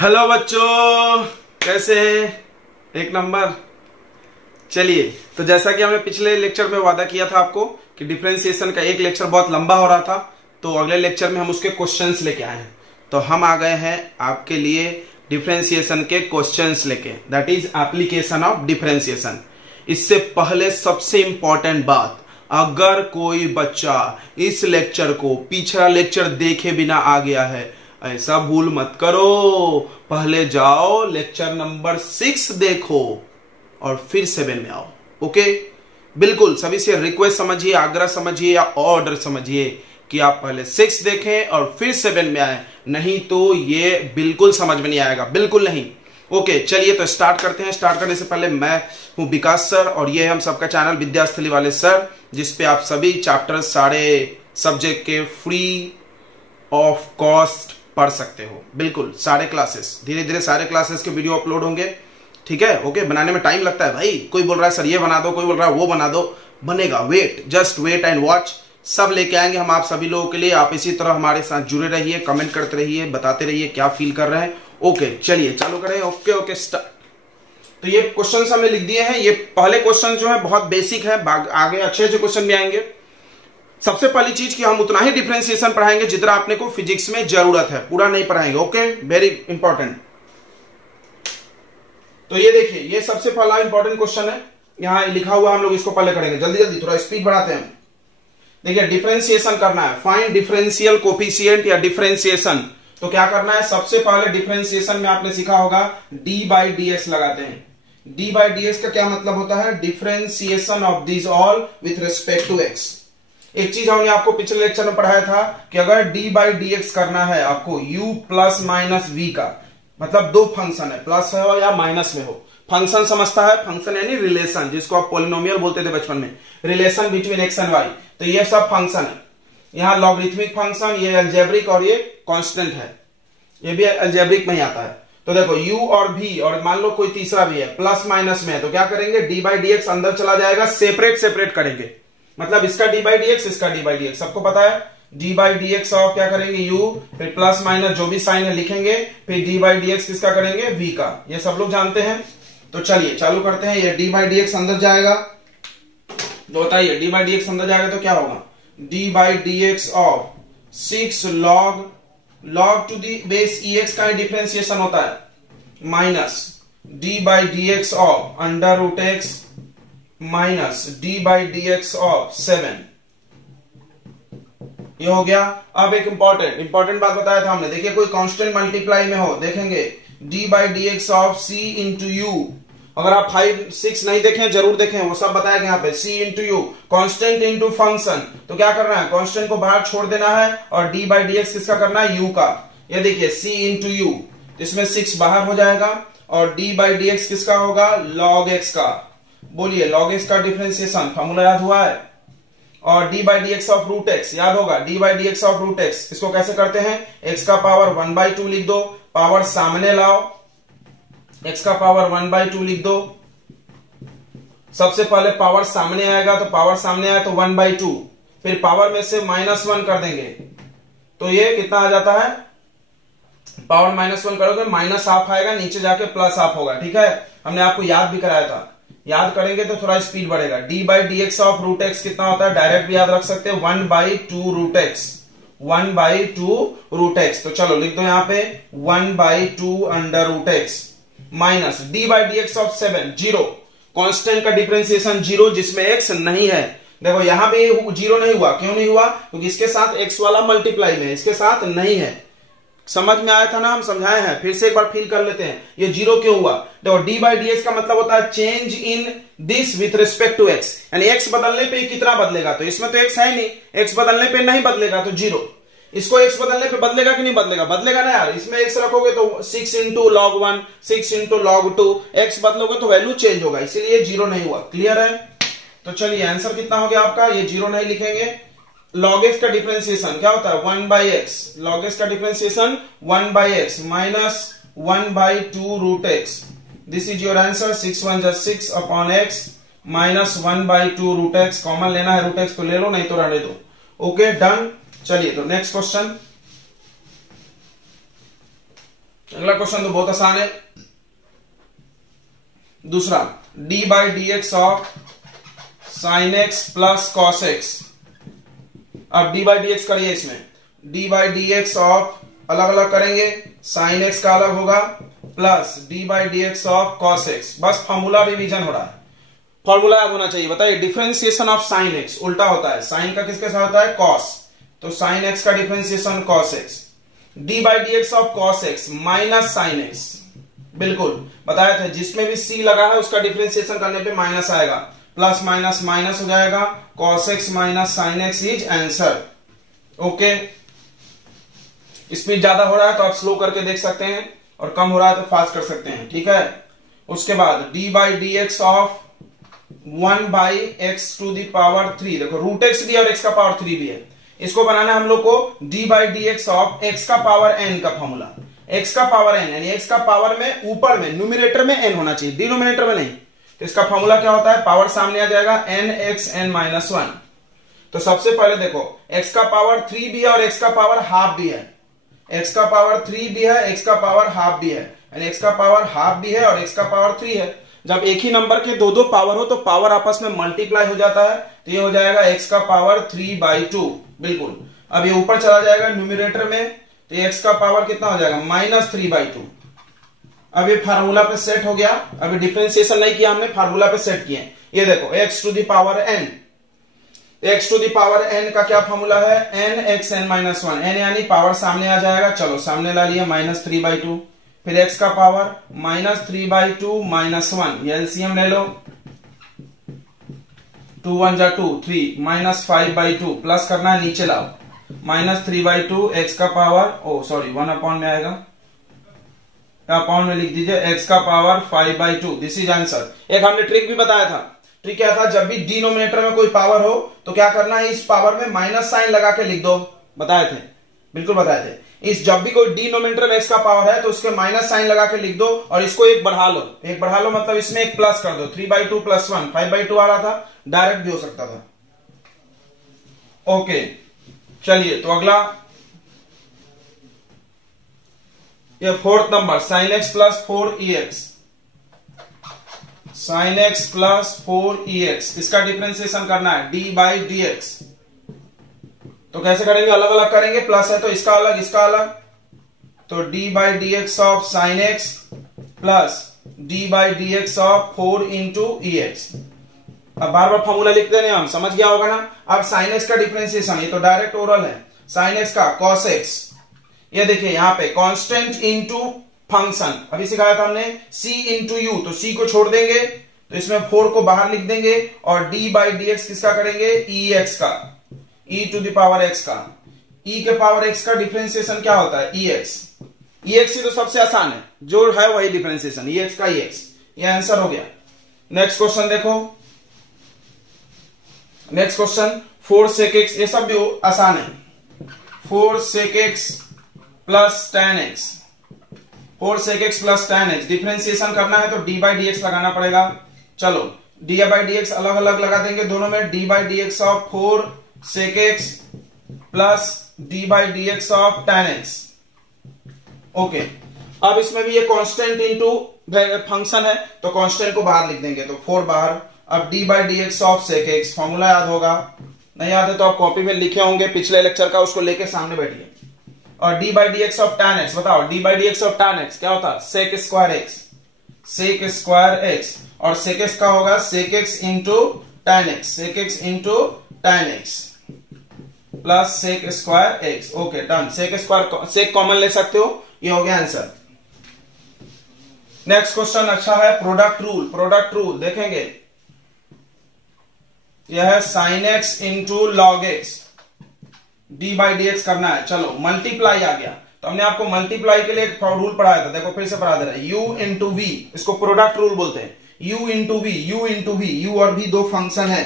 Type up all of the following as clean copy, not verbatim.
Hello बच्चों, कैसे हैं? एक नंबर। चलिए, तो जैसा कि हमने पिछले लेक्चर में वादा किया था आपको कि डिफरेंशिएशन का एक लेक्चर बहुत लंबा हो रहा था, तो अगले लेक्चर में हम उसके क्वेश्चंस लेके आए हैं। तो हम आ गए हैं आपके लिए डिफरेंशिएशन के क्वेश्चंस लेके, that is application of differentiation. इससे पहले सबसे इंपॉर्टेंट बात, अगर कोई बच्चा इस लेक्चर को पिछला लेक्चर देखे बिना आ गया है, ऐसा भूल मत करो। पहले जाओ लेक्चर नंबर 6 देखो और फिर 7 में आओ। ओके, बिल्कुल सभी से रिक्वेस्ट समझिए, आग्रह समझिए या ऑर्डर समझिए कि आप पहले 6 देखें और फिर 7 में आए, नहीं तो ये बिल्कुल समझ में नहीं आएगा, बिल्कुल नहीं। ओके, चलिए तो स्टार्ट करते हैं। स्टार्ट करने से पहले मैं हूं विकास सर और ये हम सबका चैनल विद्यास्थली वाले सर, जिसपे आप सभी चैप्टर सारे सब्जेक्ट के फ्री ऑफ कॉस्ट पढ़ सकते हो। बिल्कुल सारे क्लासेस, धीरे धीरे सारे क्लासेस के वीडियो अपलोड होंगे, ठीक है। ओके, बनाने में टाइम लगता है भाई, कोई बोल रहा है सर ये बना दो, कोई बोल रहा है वो बना दो, बनेगा। Wait, just wait and watch, सब लेके आएंगे हम आप सभी लोगों के लिए। आप इसी तरह हमारे साथ जुड़े रहिए, कमेंट करते रहिए, बताते रहिए क्या फील कर रहे हैं। ओके, चलिए चालू करें। Okay start. तो ये क्वेश्चन हमने लिख दिए हैं। ये पहले क्वेश्चन जो है बहुत बेसिक है, आगे अच्छे अच्छे क्वेश्चन भी आएंगे। सबसे पहली चीज कि हम उतना ही डिफरेंशिएशन पढ़ाएंगे जितना आपने को फिजिक्स में जरूरत है, पूरा नहीं पढ़ाएंगे। Okay, very important. तो ये देखिए, ये सबसे पहला इंपॉर्टेंट क्वेश्चन है, यहां लिखा हुआ, हम लोग इसको पहले करेंगे। जल्दी जल्दी थोड़ा स्पीड बढ़ाते हैं। देखिए, डिफरेंशिएशन करना है, फाइंड डिफरेंशियल कोफिशिएंट या डिफरेंशिएशन। तो क्या करना है, सबसे पहले डिफरेंशिएशन में आपने सीखा होगा डी बाई डी एक्स लगाते हैं। डी बाई डी एक्स का क्या मतलब होता है, differentiation of this all with respect to x. एक चीज हमने आपको पिछले लेक्चर में पढ़ाया था कि अगर डी बाई डी एक्स करना है आपको u प्लस माइनस वी का, मतलब दो फंक्शन है, प्लस है या माइनस में हो। फंक्शन समझता है, फंक्शन यानी रिलेशन, जिसको आप पॉलिनोमियल बोलते थे बचपन में, relation between x and y. तो ये सब फंक्शन है। यहाँ लॉगरिथमिक फंक्शन, ये अलजेब्रिक और ये कांस्टेंट है, ये भी अलजेब्रिक में ही आता है। तो देखो u और v और मान लो कोई तीसरा भी है, प्लस माइनस में है, तो क्या करेंगे, डी बाई डी एक्स अंदर चला जाएगा, सेपरेट करेंगे। मतलब इसका डी बाई डी एक्स, इसका डी बाई डी एक्स, सबको पता है। D by D x of क्या करेंगे u, फिर प्लस माइनस जो भी साइन है लिखेंगे, फिर डी बाई डी एक्स किसका करेंगे, v का। ये सब लोग जानते हैं। तो चलिए चालू करते हैं। ये डी बाई डी एक्स अंदर जाएगा, तो बताइए डी बाई डी एक्स अंदर जाएगा तो क्या होगा, d by D x of 6 log to the base ex का डिफरेंशिएशन होता है, minus d by D x of under root x minus d by D x of 7। ये हो गया। अब एक इंपॉर्टेंट बात बताया था हमने, देखिए कोई कांस्टेंट मल्टीप्लाई में हो, देखेंगे d by D x of c into u. अगर आप 5 6 नहीं देखें, जरूर देखें, वो सब बताया गया यहाँ पे। C into U, constant into function, तो क्या करना है, कॉन्स्टेंट को बाहर छोड़ देना है और डी बाई डी एक्स किसका करना है, यू का। ये देखिए सी इंटू यू, इसमें 6 बाहर हो जाएगा और डी बाई डी एक्स किसका होगा, लॉग एक्स का। बोलिए, लॉग एक्स का डिफरेंशिएशन फॉर्मूला याद हुआ है। और d by D x of root x याद होगा, d by D x of root x, इसको कैसे करते हैं, एक्स का पावर 1/2 लिख दो, पावर सामने लाओ, एक्स का पावर 1/2 लिख दो। सबसे पहले पावर सामने आएगा, तो पावर सामने आया तो 1/2, फिर पावर में से -1 कर देंगे, तो ये कितना आ जाता है, पावर -1 करोगे माइनस हाफ आएगा, नीचे जाके प्लस हाफ होगा, ठीक है। हमने आपको याद भी कराया था, याद करेंगे तो थोड़ा स्पीड बढ़ेगा। D by D x of root x कितना होता है, डायरेक्ट भी याद रख सकते हैं, 1/2 रूट एक्स, 1/2 रूट एक्स। तो चलो लिख दो यहाँ पे 1/2 under root x minus d by D x of 7, 0, constant का डिफरेंशिएशन 0 जिसमें x नहीं है। देखो यहां भी 0 नहीं हुआ, क्यों नहीं हुआ, क्योंकि इसके साथ x वाला मल्टीप्लाई में, इसके साथ नहीं है। समझ में आया था ना, हम समझाए हैं, फिर से एक बार फील कर लेते हैं ये 0 क्यों हुआ। देखो डी बाई डी एक्स का मतलब होता है change in this with respect to x, यानी एक्स बदलने पे कितना बदलेगा, तो इसमें तो एक्स है नहीं, एक्स बदलने पे नहीं बदलेगा तो 0। इसको एक्स बदलने पे बदलेगा कि नहीं बदलेगा, बदलेगा ना यार। इसमें एक्स रखोगे तो 6 into log 1, 6 into log 2, X बदलोगे तो वैल्यू चेंज होगा, इसीलिए 0 नहीं हुआ। क्लियर है। तो चलिए आंसर कितना हो गया आपका, ये 0 नहीं लिखेंगे। log x का डिफरेंशिएशन क्या होता है, 1/x, log x का differentiation 1/x minus 1/2 root x। This is your answer, 6 1 जा 6 upon x minus 1/2 root x। Common लेना है रूट x तो ले लो, नहीं तो रहने दो। Okay done. चलिए तो नेक्स्ट क्वेश्चन, अगला क्वेश्चन तो बहुत आसान है। दूसरा, D by D x of sine x plus cos x. अब डी बाई डी एक्स करिए, इसमें D by D x of अलग अलग करेंगे, साइन एक्स का अलग होगा, plus D by D x of cos x. बस फॉर्मूला रिवीजन हो रहा है, फॉर्मूला याद होना चाहिए। बताइए, डिफरेंशिएशन ऑफ साइन एक्स उल्टा होता है, साइन का किसके साथ होता है, कॉस, तो साइन एक्स का differentiation cos x. D by D x of cos x minus sine x, बिल्कुल बताया था, जिसमें भी सी लगा है उसका डिफरेंशिएशन करने पे माइनस आएगा, प्लस माइनस माइनस हो जाएगा, cos x minus sine x is answer. Okay, speed ज्यादा हो रहा है तो आप स्लो करके देख सकते हैं, और कम हो रहा है तो फास्ट कर सकते हैं, ठीक है। उसके बाद d by D x of 1 by x to the power 3, देखो रूट एक्स भी और एक्स का पावर 3 भी है, इसको बनाना है हम लोग को D by D x of x का पावर एन का फॉर्मूला। एक्स का पावर एन यानी एक्स का पावर में ऊपर में न्यूमिनेटर में एन होना चाहिए, डिनोमिनेटर में नहीं। तो इसका फॉर्मूला क्या होता है, पावर सामने आ जाएगा एन एक्स एन माइनस 1। तो सबसे पहले देखो, एक्स का पावर 3 भी है और एक्स का पावर हाफ भी है, एक्स का पावर 3 भी है, एक्स का पावर हाफ भी है, यानी एक्स का पावर हाफ भी है और एक्स का पावर 3 है। जब एक ही नंबर के दो दो पावर हो तो पावर आपस में मल्टीप्लाई हो जाता है, तो ये हो जाएगा एक्स का पावर 3/2, बिल्कुल। अब ये ऊपर चला जाएगा न्यूमिनेटर में, तो एक्स का पावर कितना हो जाएगा, -3/2। अब ये फार्मूला पे सेट हो गया, अभी डिफरेंशिएशन नहीं किया हमने, फार्मूला पे सेट किए। ये देखो x to the power n, x to the power n का क्या फॉर्मूला है, n x n minus 1, n यानी पावर सामने आ जाएगा, चलो सामने ला लिया, -3/2, फिर एक्स का पावर -3/2 माइनस 1, ये एलसीएम ले लो, 2 1 जा 2 3 -5/2, प्लस करना है नीचे लाओ, -3/2 एक्स का पावर, ओ सॉरी 1 अपॉन में आएगा, अपॉन में लिख दीजिए, एक्स का पावर 5/2, दिस इज आंसर। एक हमने ट्रिक भी बताया था, ट्रिक क्या था, जब भी डिनोमिनेटर में कोई पावर हो तो क्या करना है, इस पावर में माइनस साइन लगा के लिख दो, बताए थे, बिल्कुल बताए थे। इस जब भी कोई डिनोमिनेटर में एक्स का पावर है तो उसके माइनस साइन लगा के लिख दो, और इसको एक बढ़ा लो, एक बढ़ा लो मतलब इसमें एक प्लस कर दो, 3/2 + 1 5/2 आ रहा था, डायरेक्ट भी हो सकता था। ओके चलिए, तो अगला ये 4th number, sine x plus 4EX, sine x plus 4EX, इसका डिफरेंशिएशन करना है डी बाई डी एक्स। तो कैसे करेंगे, अलग अलग करेंगे, प्लस है तो इसका अलग इसका अलग, तो d by D x of sine x plus D by D x of 4 into EX। अब बार बार फॉर्मूला लिख देने, हम समझ गया होगा ना। अब साइन एक्स का डिफरेंशिएशन, ये तो डायरेक्ट ओरल है, साइन एक्स का कॉस एक्स, ये देखिए यहां पे कांस्टेंट इनटू फंक्शन, अभी सिखाया था हमने c इंटू यू, तो c को छोड़ देंगे तो इसमें 4 को बाहर लिख देंगे, और d बाई डी एक्स किसका करेंगे, EX का, e to the power x का, e के पावर x का डिफरेंशिएशन क्या होता है, EX। EX ही तो सबसे आसान है, जो है वही डिफरेंशिएशन, EX का EX, ये आंसर हो गया। नेक्स्ट क्वेश्चन देखो, नेक्स्ट क्वेश्चन 4 sec x, ये सब भी आसान है, 4 sec x plus tan x, 4 sec x plus tan x, differentiation करना है तो d बाई डी एक्स लगाना पड़ेगा। चलो d बाई डी एक्स अलग अलग लगा देंगे दोनों में, d by D x of 4 sec x plus d by D x of tan x। Okay, अब इसमें भी ये कांस्टेंट इनटू फंक्शन है तो कांस्टेंट को बाहर लिख देंगे, तो 4 बाहर। अब d by D x of sec x, formula याद होगा, नहीं याद है तो आप कॉपी में लिखे होंगे पिछले लेक्चर का, उसको लेके सामने बैठिए। और d by D x of tan x, बताओ d by D x of tan x क्या होता है, sec square x, sec square x, और sec x का होगा sec x into tan x, sec x into tan x plus sec square x। Okay done, sec square sec common ले सकते हो, ये हो गया आंसर। नेक्स्ट क्वेश्चन अच्छा है, प्रोडक्ट रूल, प्रोडक्ट रूल देखेंगे, यह है sin x into log x, d by D x करना है। चलो मल्टीप्लाई आ गया, तो हमने आपको मल्टीप्लाई के लिए एक रूल पढ़ाया था, देखो फिर से पढ़ा दे रहा है, u इंटू वी, इसको प्रोडक्ट रूल बोलते हैं, u into v, u into v, u और v दो फंक्शन है,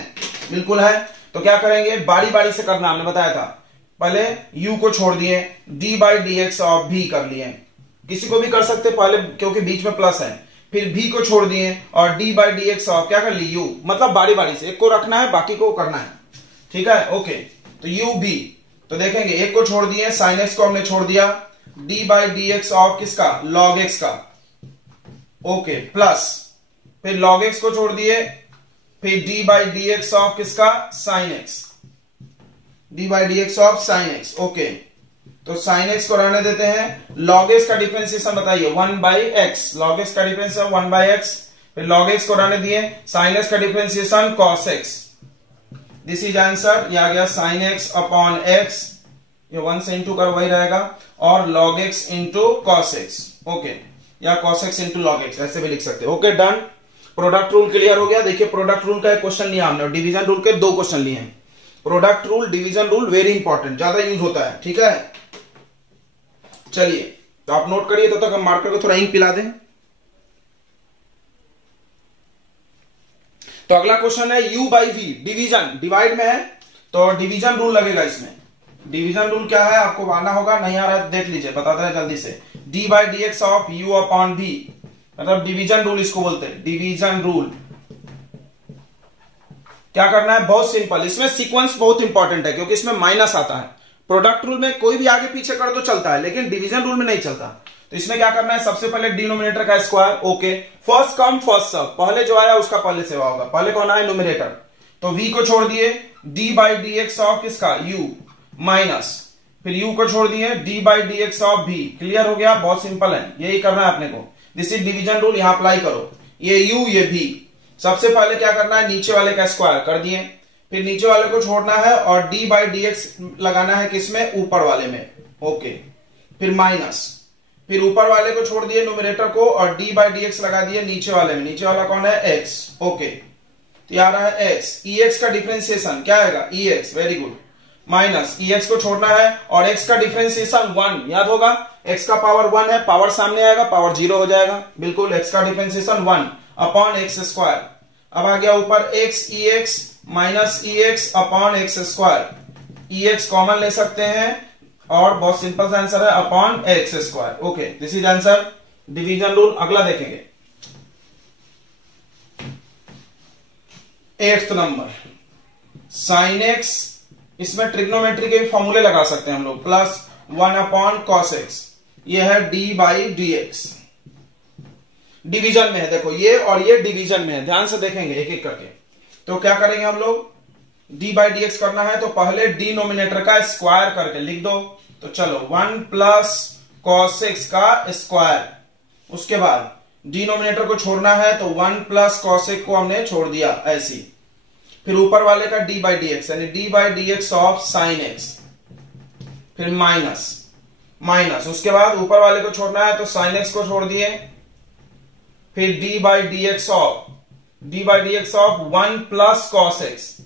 बिल्कुल है। तो क्या करेंगे, बारी बारी से करना, हमने बताया था, पहले u को छोड़ दिए, d by D x of v कर लिए, किसी को भी कर सकते पहले क्योंकि बीच में प्लस है, फिर v को छोड़ दिए और d by D x of क्या कर ली, u, मतलब बारी बारी से एक को रखना है बाकी को करना है, ठीक है। ओके, तो u v, तो देखेंगे एक को छोड़ दिए, साइन एक्स को हमने छोड़ दिया, D by D x of किसका, लॉग एक्स का, ओके, प्लस फिर लॉग एक्स को छोड़ दिए, फिर D by D x of किसका, sine X, D by D x of sine X, okay. तो साइन एक्स को रहने देते हैं। लॉग एक्स का डिफरेंशिएशन बताइए, 1 बाई एक्स, लॉग एक्स का डिफरेंशिएशन 1 बाई एक्स, फिर लॉग एक्स को रहने दिए, साइन एक्स का differentiation cos x, this is answer. ये आ गया साइन एक्स अपॉन एक्स, ये 1 से इंटू कर वही रहेगा, और log X into cos X, okay, या cos X into log X, ऐसे भी लिख सकते हैं, okay, done. Product rule clear हो गया। देखिए प्रोडक्ट रूल का एक क्वेश्चन लिया हमने, और डिवीजन रूल के 2 क्वेश्चन लिए हैं। Product rule, division rule very important, ज्यादा यूज होता है, ठीक है। चलिए तो आप नोट करिए, तो तक हम मार्कर को थोड़ा इंक पिला दें। तो अगला क्वेश्चन है u by v, division, divide में है तो डिवीजन रूल लगेगा इसमें। डिवीजन रूल क्या है आपको आना होगा, नहीं आ रहा है देख लीजिए, बताते हैं जल्दी से। D by D x of u upon v, मतलब डिवीजन रूल इसको बोलते हैं, डिवीजन रूल। क्या करना है, बहुत सिंपल, इसमें सीक्वेंस बहुत इंपॉर्टेंट है क्योंकि इसमें माइनस आता है। प्रोडक्ट रूल में कोई भी आगे पीछे कर दो चलता है, लेकिन डिवीजन रूल में नहीं चलता। तो इसमें क्या करना है, सबसे पहले डिनोमिनेटर का square, okay, first come first serve, पहले जो आया उसका पहले सेवा होगा, पहले कौन आया, न्यूमरेटर, तो v को छोड़ दिए, d by D x of किसका, u, माइनस, फिर u को छोड़ दिए, d by D x of v, clear हो गया, बहुत सिंपल है, यही करना है अपने को, दिस इज डिवीजन रूल, यहां अप्लाई करो, ये u ये v। सबसे पहले क्या करना है, नीचे वाले का स्क्वायर कर दिए, फिर नीचे वाले को छोड़ना है और d बाई डी एक्स लगाना है किसमें, ऊपर वाले में, ओके, फिर माइनस, फिर ऊपर वाले को छोड़ दिए न्यूमरेटर को और d बाई डी एक्स लगा दिए नीचे वाले में, नीचे वाला कौन है, x, ओके, तो आ रहा है x, ex का डिफरेंशिएशन क्या आएगा, ex, very good, minus ex को छोड़ना है और x का डिफरेंशिएशन 1, याद होगा x का पावर 1 है, पावर सामने आएगा, पावर 0 हो जाएगा, बिल्कुल, x का डिफरेंशिएशन 1 अपॉन एक्स स्क्वायर। अब आ गया ऊपर x ex minus ex upon x square, ex common ले सकते हैं और बहुत सिंपल सा आंसर है upon x square, okay, this is answer, division rule. अगला देखेंगे 8th नंबर, साइन एक्स, इसमें ट्रिग्नोमेट्री के फॉर्मूले लगा सकते हैं हम लोग, प्लस 1 अपॉन कॉस एक्स, ये है D by D x, division में है, देखो ये और ये डिवीजन में है, ध्यान से देखेंगे एक एक करके। तो क्या करेंगे हम लोग, डी बाई डी एक्स करना है तो पहले डिनोमिनेटर का स्क्वायर करके लिख दो, तो चलो 1 प्लस कॉस एक्स का स्क्वायर, उसके बाद डिनोमिनेटर को छोड़ना है तो 1 प्लस कॉस एक्स को हमने छोड़ दिया ऐसी, फिर ऊपर वाले का डी बाई डी एक्स यानी D by D x of sine X, फिर माइनस माइनस, उसके बाद ऊपर वाले को छोड़ना है तो साइन एक्स को छोड़ दिए, फिर D by D x of 1 plus cos x.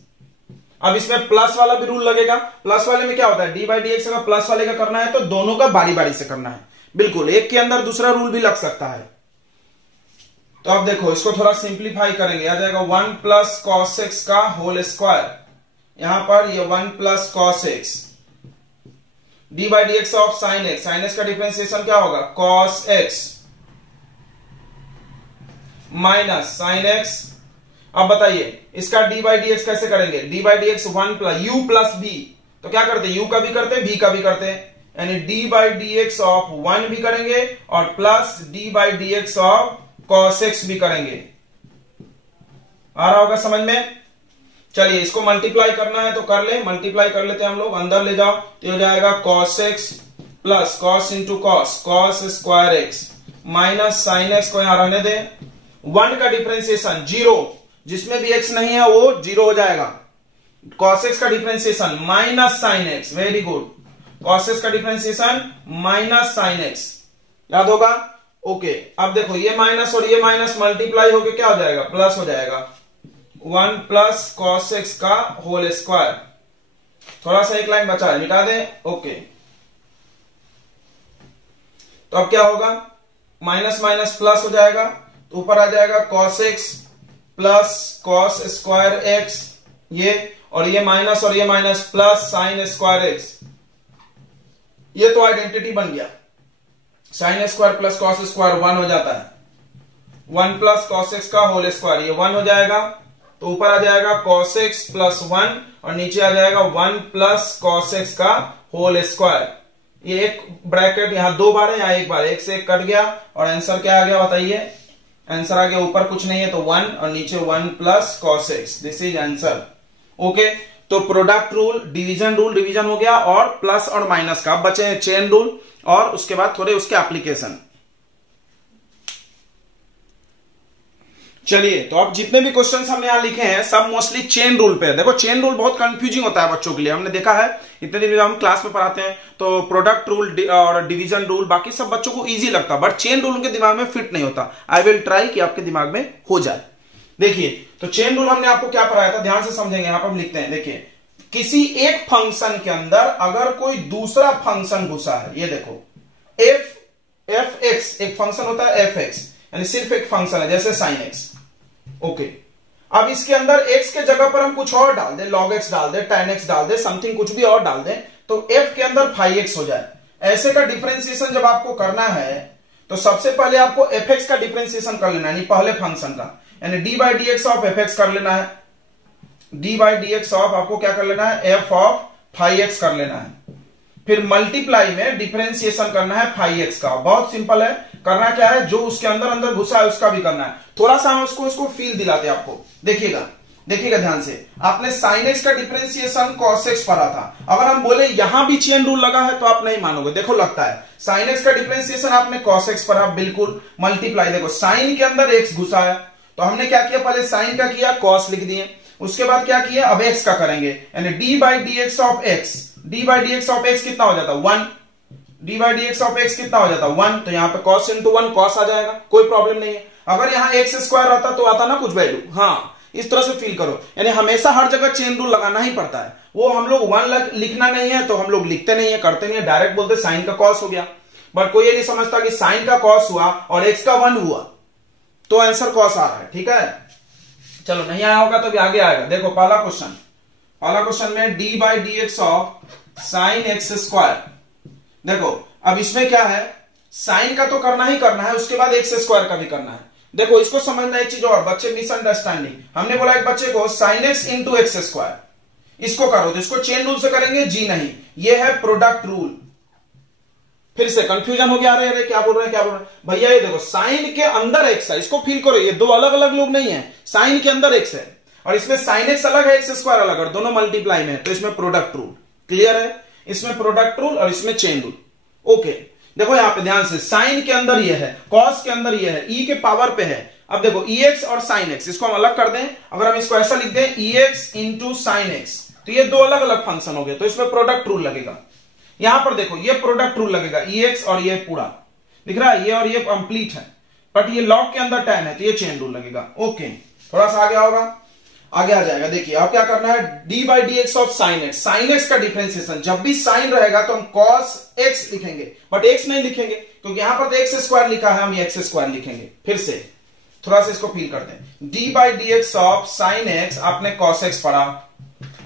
अब इसमें प्लस वाला भी रूल लगेगा, प्लस वाले में क्या होता है, डी बाई डी एक्स का प्लस वाले का करना है तो दोनों का बारी बारी से करना है, बिल्कुल, एक के अंदर दूसरा रूल भी लग सकता है। तो अब देखो इसको थोड़ा सिंप्लीफाई करेंगे, आ जाएगा 1 प्लस कॉस एक्स का होल स्क्वायर, यहां पर ये 1 plus cos x, D by D x of sine x, sine x का डिफरेंशिएशन क्या होगा, cos x minus sine x. अब बताइए इसका डी बाई डी एक्स कैसे करेंगे, d by D x 1 plus u plus b, तो क्या करते, यू का भी करते, बी का भी करते, यानी D by D x of 1 भी करेंगे और plus D by D x of cos x भी करेंगे। आ रहा होगा समझ में। चलिए इसको मल्टीप्लाई करना है तो कर ले, मल्टीप्लाई कर लेते हैं हम लोग, अंदर ले जाओ तो हो जाएगा cos x plus cos into cos, cos square x minus sine X को यहां रहने दे, 1 का डिफरेंशिएशन 0, जिसमें भी x नहीं है वो 0 हो जाएगा, cos x का differentiation minus sine x, very good, cos x का डिफरेंशिएशन माइनस साइन एक्स, याद होगा, ओके। अब देखो ये माइनस और ये माइनस मल्टीप्लाई होके क्या हो जाएगा, प्लस हो जाएगा, 1 प्लस cos x का होल स्क्वायर, थोड़ा सा एक लाइन बचा है मिटा दें, ओके। तो अब क्या होगा, माइनस माइनस प्लस हो जाएगा, तो ऊपर आ जाएगा cos x plus cos square x, ये और ये minus plus sine square x, ये तो आइडेंटिटी बन गया, sine square plus cos square 1 हो जाता है, 1 प्लस cos x का होल स्क्वायर, ये 1 हो जाएगा, तो ऊपर आ जाएगा cos x प्लस 1 और नीचे आ जाएगा 1 प्लस cos x का होल स्क्वायर, ये एक ब्रैकेट यहां 2 बार है, यहां 1 बार, 1 से 1 कट गया और आंसर क्या आ गया बताइए? आंसर आ गया, ऊपर कुछ नहीं है तो 1 और नीचे 1 plus cos x, this is answer. Okay, तो product rule, division rule revision हो गया और प्लस और माइनस का, अब बचे हैं चेन रूल और उसके बाद थोड़े उसके एप्लीकेशन। चलिए, तो अब जितने भी क्वेश्चंस हमने यहां लिखे हैं सब मोस्टली चेन रूल पे है। देखो चेन रूल बहुत कंफ्यूजिंग होता है बच्चों के लिए, हमने देखा है इतने दिन हम क्लास में पढ़ाते हैं तो प्रोडक्ट रूल और डिवीजन रूल बाकी सब बच्चों को इजी लगता है, बट चेन रूल उनके दिमाग में फिट नहीं होता। आई विल ट्राई कि आपके दिमाग में हो जाए। देखिए, तो चेन रूल हमने आपको क्या पढ़ाया था, ध्यान से समझेंगे। यहां पर हम लिखते हैं, देखिए, किसी एक फंक्शन के अंदर अगर कोई दूसरा फंक्शन घुसा है, ये देखो एफ एक्स एक फंक्शन होता है, एफ एक्स यानी सिर्फ एक फंक्शन है जैसे साइन एक्स। ओके, अब इसके अंदर x के जगह पर हम कुछ और डाल दें, log x डाल दें, tan x डाल दें, समथिंग कुछ भी और डाल दें, तो f के अंदर phi x हो जाए। ऐसे का डिफरेंशिएशन जब आपको करना है तो सबसे पहले आपको fx का डिफरेंशिएशन कर लेना है, यानी पहले फंक्शन का, यानी d by dx of fx कर लेना है। d by dx ऑफ आपको क्या कर लेना है, f ऑफ phi x कर लेना है। फिर मल्टीप्लाई में डिफरेंशिएशन करना है phi x का। बहुत सिंपल है, करना क्या है, जो उसके अंदर अंदर घुसा है उसका भी करना है। थोड़ा सा हम उसको फील दिलाते हैं आपको, देखिएगा ध्यान से। आपने sin x का डिफरेंशिएशन cos x पढ़ा था, अगर हम बोले यहां भी चेन रूल लगा है तो आप नहीं मानोगे। देखो लगता है sin x का डिफरेंशिएशन आपने cos x पढ़ा, बिल्कुल। मल्टीप्लाई, देखो sin के अंदर x घुसा है तो हमने क्या किया, पहले sin का किया, cos लिख दिए, उसके बाद क्या किया, अब x का करेंगे, यानी d by dx of x, d by dx of x कितना हो जाता है 1, d by dx of x कितना हो जाता है 1, तो यहाँ पे cos into 1 cos आ जाएगा, कोई प्रॉब्लम नहीं है। अगर यहाँ x स्क्वायर आता तो आता ना कुछ वैल्यू, हाँ इस तरह से फील करो, यानी हमेशा हर जगह चेन रूल लगाना ही पड़ता है। वो हम लोग 1 लिखना नहीं है तो हम लोग लिखते नहीं है, करते नहीं है, डायरेक्ट बोलते साइन का cos हो गया। बट कोई ये नहीं समझता कि साइन का cos हुआ और x का 1 हुआ तो आंसर cos आ रहा है, ठीक है। चलो, नहीं आया होगा तो भी आगे आएगा। देखो पहला क्वेश्चन में d by dx of sine x square. देखो अब इसमें क्या है, साइन का तो करना ही करना है, उसके बाद एक्स स्क्वायर का भी करना है। देखो इसको समझना एक चीज और, बच्चे मिसअंडरस्टैंडिंग, हमने बोला एक बच्चे को sine x into x square, इसको करो तो इसको चेन रूल से करेंगे, जी नहीं, ये है प्रोडक्ट रूल। फिर से कंफ्यूजन हो गया, अरे क्या बोल रहे हैं भैया, ये देखो साइन के अंदर एक्स है, इसको फील करो, ये दो अलग अलग लोग नहीं है, साइन के अंदर एक्स है और इसमें साइन एक्स अलग है, एक्स स्क्वायर अलग है, दोनों मल्टीप्लाई में है, तो इसमें प्रोडक्ट रूल। क्लियर है, इसमें प्रोडक्ट रूल और इसमें चेन रूल। ओके, देखो यहां पे ध्यान से, साइन के अंदर ये है, कॉस के अंदर ये है, ई के पावर पे है। अब देखो EX और साइन एक्स, इसको हम अलग कर दें, अगर हम इसको ऐसा लिख दें EX इंटू साइन एक्स, तो ये दो अलग अलग फंक्शन हो गए, तो इसमें प्रोडक्ट रूल लगेगा। यहां पर देखो ये प्रोडक्ट रूल लगेगा, EX और ये पूरा दिख रहा है, ये और ये कंप्लीट है, बट ये लॉग के अंदर tan है तो ये चेन रूल लगेगा। ओके, थोड़ा सा आगे होगा, आगे आ जाएगा। देखिए अब क्या करना है, d by dx of sine x, sine x का डिफरेंशिएशन, जब भी साइन रहेगा तो हम cos x लिखेंगे, बट x नहीं लिखेंगे क्योंकि यहां पर तो x स्क्वायर लिखा है, हम x स्क्वायर लिखेंगे। फिर से थोड़ा सा इसको फील करते हैं, d by dx of sine x, आपने cos x पढ़ा,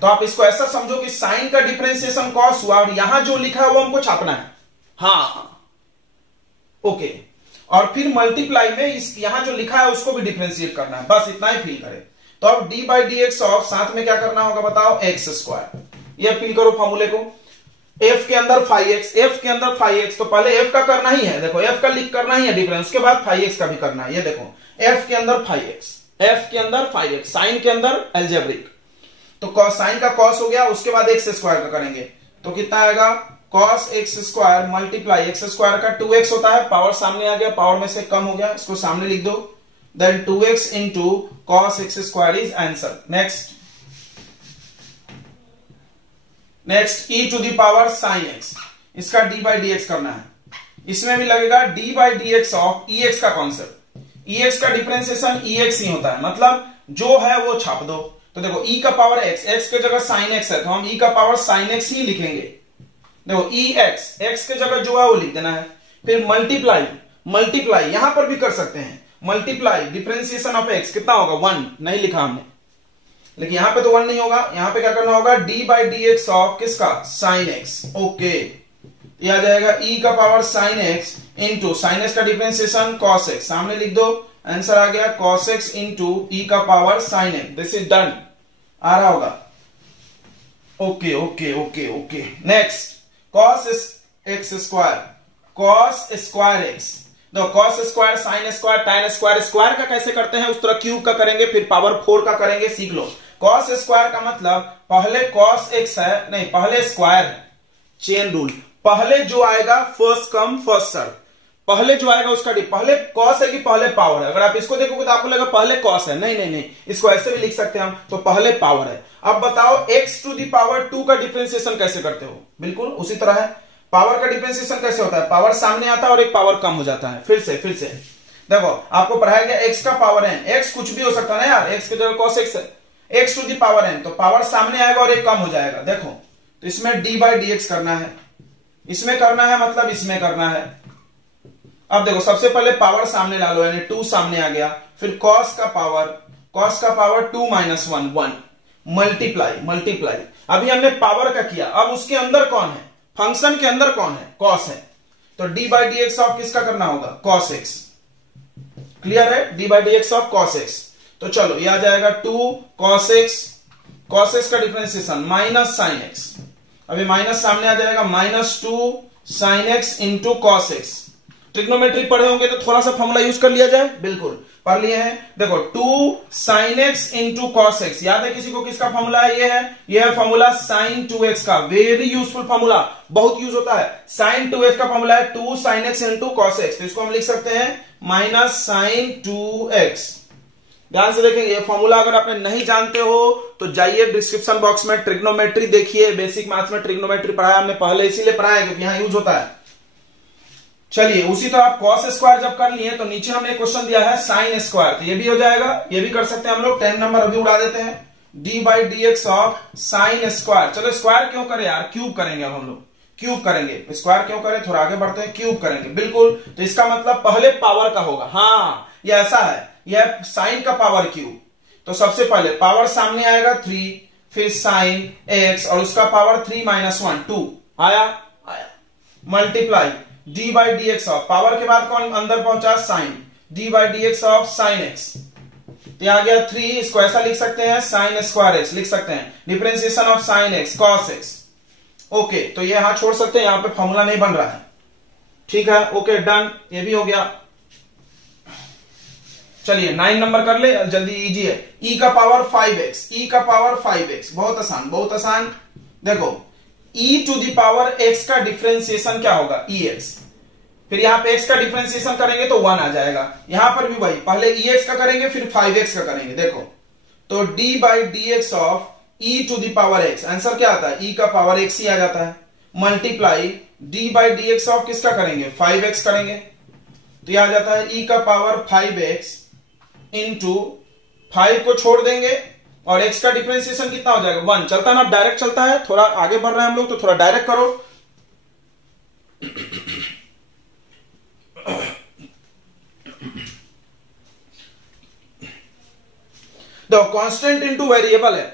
तो आप इसको ऐसा समझो कि साइन का डिफरेंशिएशन cos हुआ और यहां जो लिखा है वो हमको छापना है, हाँ ओके। और फिर मल्टीप्लाई में इस यहां जो लिखा है उसको भी डिफरेंशिएट करना है, बस इतना ही फील करें। तो अब d by dx ऑफ, साथ में क्या करना होगा बताओ, x स्क्वायर। ये फील करो फॉर्मूले को, f के अंदर phi x, f के अंदर phi x, तो पहले f का करना ही है, देखो f का लिख करना ही है डिफरेंस, उसके बाद phi x का भी करना है। ये देखो f के अंदर phi x, f के अंदर phi x, साइन के अंदर एल्जेब्रिक, तो साइन का cos हो गया, उसके बाद x स्क्वायर का करेंगे तो कितना आएगा, cos x square multiply x square का 2x होता है, पावर सामने आ गया, पावर में से कम हो गया, इसको सामने लिख दो, then 2x into cos x square is answer. Next e to the power sin x, इसका d by dx करना है, इसमें भी लगेगा d by dx of ex का कॉन्सेप्ट, ex का डिफरेंशिएशन ex ही होता है, मतलब जो है वो छाप दो। तो देखो e का पावर x, x के जगह sin x है तो हम e का पावर sin x ही लिखेंगे। देखो ex, x के जगह जो है वो लिख देना है। फिर मल्टीप्लाई यहां पर भी कर सकते हैं, मल्टीप्लाई डिफरेंशिएशन ऑफ x कितना होगा 1, नहीं लिखा हमने, लेकिन यहां पे तो 1 नहीं होगा, यहां पे क्या करना होगा, d by dx ऑफ किसका, sin x। ओके, ये आ जाएगा e का power sin x into sin x का डिफरेंशिएशन cos x, सामने लिख दो, आंसर आ गया cos x इंटू e का power sin x। This is done, आ रहा होगा। Okay okay okay okay, next X square cos square X. तो cos square sine square tan square, square का कैसे करते हैं उस तरह क्यूब का करेंगे, फिर पावर 4 का करेंगे, सीख लो। कॉस स्क्वायर का मतलब पहले कॉस एक्स है, नहीं पहले स्क्वायर है, चेन रूल, पहले जो आएगा फर्स्ट कम फर्स्ट सर्व, पहले जो आएगा उसका पहले कॉस है कि पहले पावर है। अगर आप इसको देखोगे तो आपको लगेगा पहले कॉस है, नहीं नहीं नहीं, इसको ऐसे भी लिख सकते हैं हम, तो पहले पावर है। अब बताओ x टू दी पावर 2 का डिफरेंशिएशन कैसे करते हो, बिल्कुल उसी तरह है। पावर का डिफरेंशिएशन कैसे होता है, पावर सामने आता है और एक पावर कम हो जाता है। फिर से देखो आपको पढ़ाया गया x का पावर n, x कुछ भी हो सकता है ना यार, x की जगह cos x है, x to the power n, तो पावर सामने आएगा और एक कम हो जाएगा। देखो तो इसमें d बाई dx करना है, इसमें करना है मतलब इसमें करना है। अब देखो सबसे पहले पावर सामने ला लो, यानी 2 सामने आ गया, फिर cos का पावर 2 माइनस 1 मल्टीप्लाई। अभी हमने पावर का किया, अब उसके अंदर कौन है, फंक्शन के अंदर कौन है, cos है, तो d by D x of किसका करना होगा, cos x। क्लियर है, d by D x of cos x। तो चलो ये आ जाएगा 2 cos x का डिफरेंशिएशन माइनस साइन x, अभी माइनस सामने आ जाएगा, -2 sin x into cos x। Trigonometry पढ़े होंगे तो थोड़ा सा फॉर्मूला यूज कर लिया जाए, बिल्कुल पढ़ लिए हैं। देखो 2 sin x into cos x, याद है किसी को किसका फॉर्मूला है, ये है फॉर्मूला sin 2x का, वेरी यूजफुल फॉर्मूला, बहुत यूज होता है। sin 2x का फॉर्मूला है 2 sin x into cos x, तो इसको हम लिख सकते हैं माइनस sin 2x। ध्यान से देखेंगे, ये फॉर्मूला अगर आपने नहीं जानते हो तो जाइए डिस्क्रिप्शन बॉक्स में ट्रिग्नोमेट्री देखिए, बेसिक मैथ्स में ट्रिग्नोमेट्री पढ़ाया हमने पहले, इसीलिए पढ़ाया क्योंकि यहां यूज होता है। चलिए उसी तरह आप cos स्क्वायर जब कर लिए तो नीचे हमने क्वेश्चन दिया है sin स्क्वायर, तो ये भी हो जाएगा, ये भी कर सकते हैं हम लोग। 10 नंबर अभी उड़ा देते हैं, d by D x of sine square. चलो स्क्वायर क्यों करें यार, क्यूब करेंगे, अब हम लोग क्यूब करेंगे, स्क्वायर क्यों करें, थोड़ा आगे बढ़ते हैं, क्यूब करेंगे, बिल्कुल। तो इसका मतलब पहले पावर का होगा, हाँ ये ऐसा है, यह साइन का पावर क्यूब, तो सबसे पहले पावर सामने आएगा 3, फिर साइन x और उसका पावर 3 माइनस 1 2 आया, multiply d by D x of, power के बाद कौन अंदर पहुंचा, sine, d by D x of sine x, तो आ गया 3, इसको ऐसा लिख सकते हैं साइन स्क्वायर x लिख सकते हैं, differentiation of sine x cos x। Okay तो ये यहां छोड़ सकते हैं, यहां पे फॉर्मूला नहीं बन रहा है, ठीक है, ओके डन, ये भी हो गया। चलिए 9 नंबर कर ले, जल्दी, इजी है, e का पावर 5x, बहुत आसान। देखो e to the power x का डिफरेंशिएशन क्या होगा, ex, फिर यहां पे x का डिफरेंशिएशन करेंगे तो 1 आ जाएगा, यहां पर भी वही, पहले ex का करेंगे फिर 5x का करेंगे। देखो तो d by D x of e to the power x, answer क्या आता है, e का पावर x ही आ जाता है, multiply d by D x of किसका करेंगे, 5x करेंगे, तो यह आ जाता है e का पावर 5x इंटू 5 को छोड़ देंगे और x का डिफरेंशिएशन कितना हो जाएगा, 1। चलता है ना, डायरेक्ट चलता है, थोड़ा आगे बढ़ रहे हैं हम लोग तो थोड़ा डायरेक्ट करो। तो कांस्टेंट इनटू वेरिएबल है,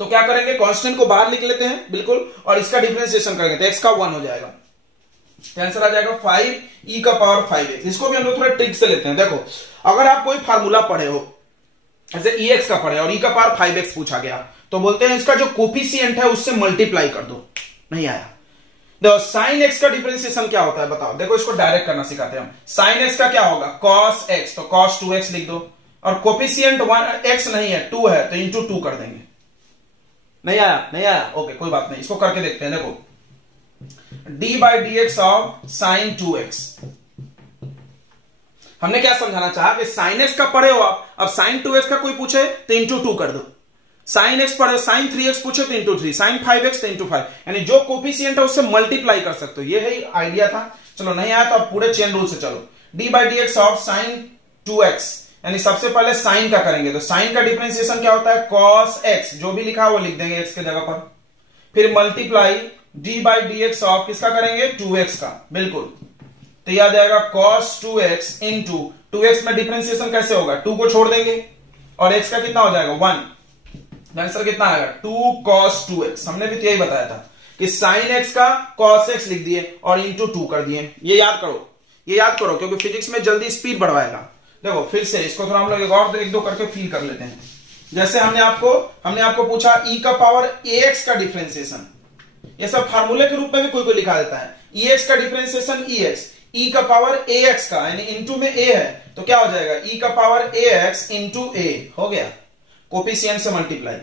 तो क्या करेंगे, कांस्टेंट को बाहर लिख लेते हैं, बिल्कुल, और इसका डिफरेंशिएशन करेंगे तो x का 1 हो जाएगा, तो आंसर आ जाएगा 5 e का पावर 5x। इसको भी हम लोग थोड़ा ट्रिक से लेते हैं। देखो अगर आप कोई फार्मूला पढ़े हो, जैसे ex का पढ़े और e का पावर 5x पूछा गया, तो बोलते हैं इसका जो कोफिशिएंट है उससे मल्टीप्लाई कर दो, नहीं आया। देखो साइन x का डिफरेंशिएशन क्या होता है बताओ, देखो इसको डायरेक्ट करना सिखाते हैं हम। साइन x का क्या होगा, cos x, तो cos 2x लिख दो, और कोफिशिएंट 1x नहीं है 2 है, तो इंटू 2 कर देंगे। नहीं आया, ओके कोई बात नहीं, इसको करके देखते हैं। देखो d by D x of sign 2x, हमने क्या समझाना चाहा कि साइन x का पढ़े हो आप, अब साइन 2x का कोई पूछे तो इंटू 2 कर दो, साइन x पढ़े, साइन 3x पूछे तो इंटू 3, साइन 5x तो इंटू 5, यानी जो कोफिशिएंट है उससे मल्टीप्लाई कर सकते हो, ये है आइडिया था। चलो नहीं आया तो अब पूरे चेन रूल से चलो, d by D x of sign 2x, यानी सबसे पहले साइन का करेंगे, तो साइन का डिफरेंशिएशन क्या होता है, cos x, जो भी लिखा वो लिख देंगे x के जगह पर, फिर multiply d by D x of किसका करेंगे, 2x का, बिल्कुल, तो यह आ जाएगा cos 2x इंटू 2x में डिफरेंशिएशन कैसे होगा, 2 को छोड़ देंगे और x का कितना हो जाएगा, 1, आंसर कितना आएगा, 2 cos 2x। हमने भी यही बताया था कि sin x का cos x लिख दिए और इंटू 2 कर दिए, ये याद करो क्योंकि फिजिक्स में जल्दी स्पीड बढ़वाएगा। देखो फिर से इसको थोड़ा हम लोग एक दो करके फील कर लेते हैं। जैसे हमने आपको पूछा e का पावर ax का डिफरेंशिएशन, ये सब फार्मूले के रूप में भी कोई कोई लिखा देता है। EX का डिफरेंशिएशन EX, E का पावर AX का यानी इंटू में A है तो क्या हो जाएगा E का पावर AX इंटू A हो गया, कोफिशिएंट से मल्टीप्लाई।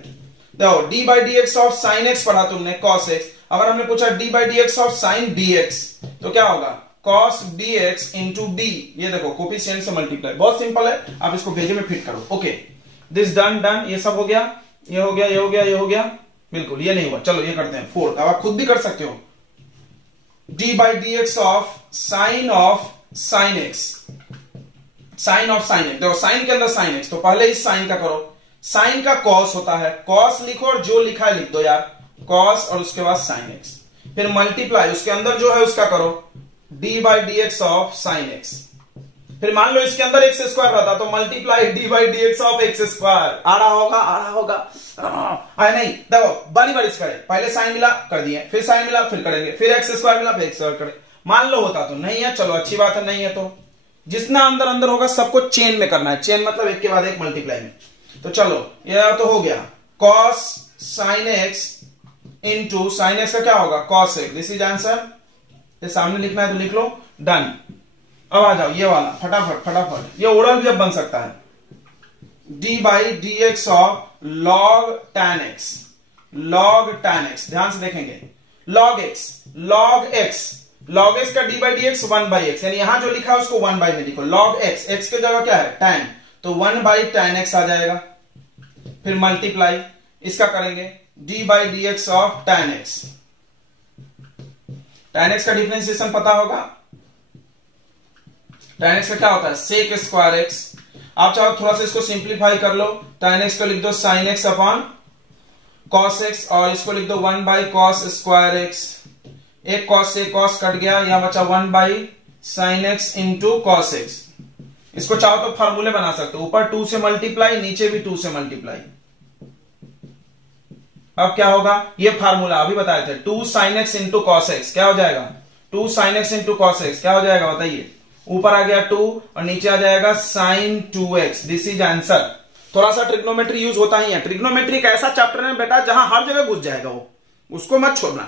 देखो d by D x of sine x पढ़ा तुमने cos x, अगर हमने पूछा d by D x of sine bx तो क्या होगा cos bx इंटू b, ये देखो कोफिशिएंट से मल्टीप्लाई, बहुत सिंपल है, आप इसको भेजे में फिट करो। ओके दिस डन डन, ये सब हो गया, ये हो गया, ये हो गया, ये हो गया, बिल्कुल ये नहीं हुआ, चलो ये करते हैं फोर्थ, अब आप खुद भी कर सकते हो। d by D x of sine x, sine of sine x, देखो साइन के अंदर साइन x तो पहले इस साइन का करो, साइन का कॉस होता है, कॉस लिखो और जो लिखा है लिख दो यार, कॉस और उसके बाद साइन एक्स, फिर मल्टीप्लाई उसके अंदर जो है उसका करो d by D x of sine X, फिर मान लो इसके अंदर एक्स स्क्वायर रहता तो multiply d by D x of X square, आ रहा होगा नहीं, देखो बारी बारी करें, पहले साइन मिला कर दिए, फिर साइन मिला फिर करेंगे, फिर एक्स स्क्वायर मिला फिर एक्स स्क्वायर करें, मान लो होता तो नहीं है, चलो अच्छी बात है, नहीं है तो जितना अंदर अंदर होगा सबको चेन में करना है, चेन मतलब एक के बाद एक मल्टीप्लाई में। तो चलो ये तो हो गया cos sin x into sine x का क्या होगा cos x, this is answer, ये सामने लिखना है तो लिख लो, डन। अब आ जाओ ये वाला फटाफट फटाफट, ये ओरल भी अब बन सकता है, d by D x of log tan x, log tan x, ध्यान से देखेंगे, log x का d by D x 1 by x, यानी यहां जो लिखा है उसको 1 बाई में लिखो, log x, x के जगह क्या है tan, तो 1 बाई tan x आ जाएगा, फिर मल्टीप्लाई इसका करेंगे d by D x of tan x, tan x का डिफरेंशिएशन पता होगा, tan x का क्या होता है sec स्क्वायर x, आप चाहो थोड़ा सा इसको सिंप्लीफाई कर लो, tan x को लिख दो sin x upon cos x और इसको लिख दो 1 बाई cos स्क्वायर x, एक cos से cos कट गया, यहां बचा 1 by sin x into cos x, इसको चाहो तो फार्मूले बना सकते हो, ऊपर 2 से मल्टीप्लाई नीचे भी 2 से मल्टीप्लाई, अब क्या होगा ये फार्मूला अभी बताए थे, 2 sin x into cos x क्या हो जाएगा, 2 sin x into cos x क्या हो जाएगा बताइए, ऊपर आ गया 2 और नीचे आ जाएगा sin 2x, this is answer. थोड़ा सा ट्रिग्नोमेट्री यूज होता ही है, ट्रिग्नोमेट्री एक ऐसा चैप्टर है बेटा जहां हर जगह घुस जाएगा वो, उसको मत छोड़ना,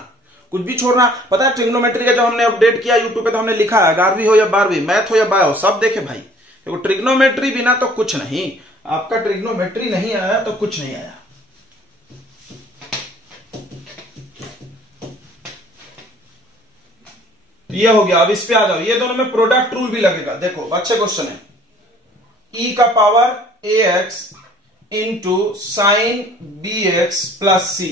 कुछ भी छोड़ना, पता है ट्रिग्नोमेट्री का जब हमने अपडेट किया यूट्यूब पे तो हमने लिखा है 11वीं हो या 12वीं, मैथ हो या बायो, सब देखे भाई, देखो ट्रिग्नोमेट्री बिना तो कुछ नहीं, आपका ट्रिग्नोमेट्री नहीं आया तो कुछ नहीं आया। ये हो गया, अब इस पे आ जाओ, ये दोनों में प्रोडक्ट रूल भी लगेगा, देखो अच्छे क्वेश्चन है, e का power ax into sine bx plus c,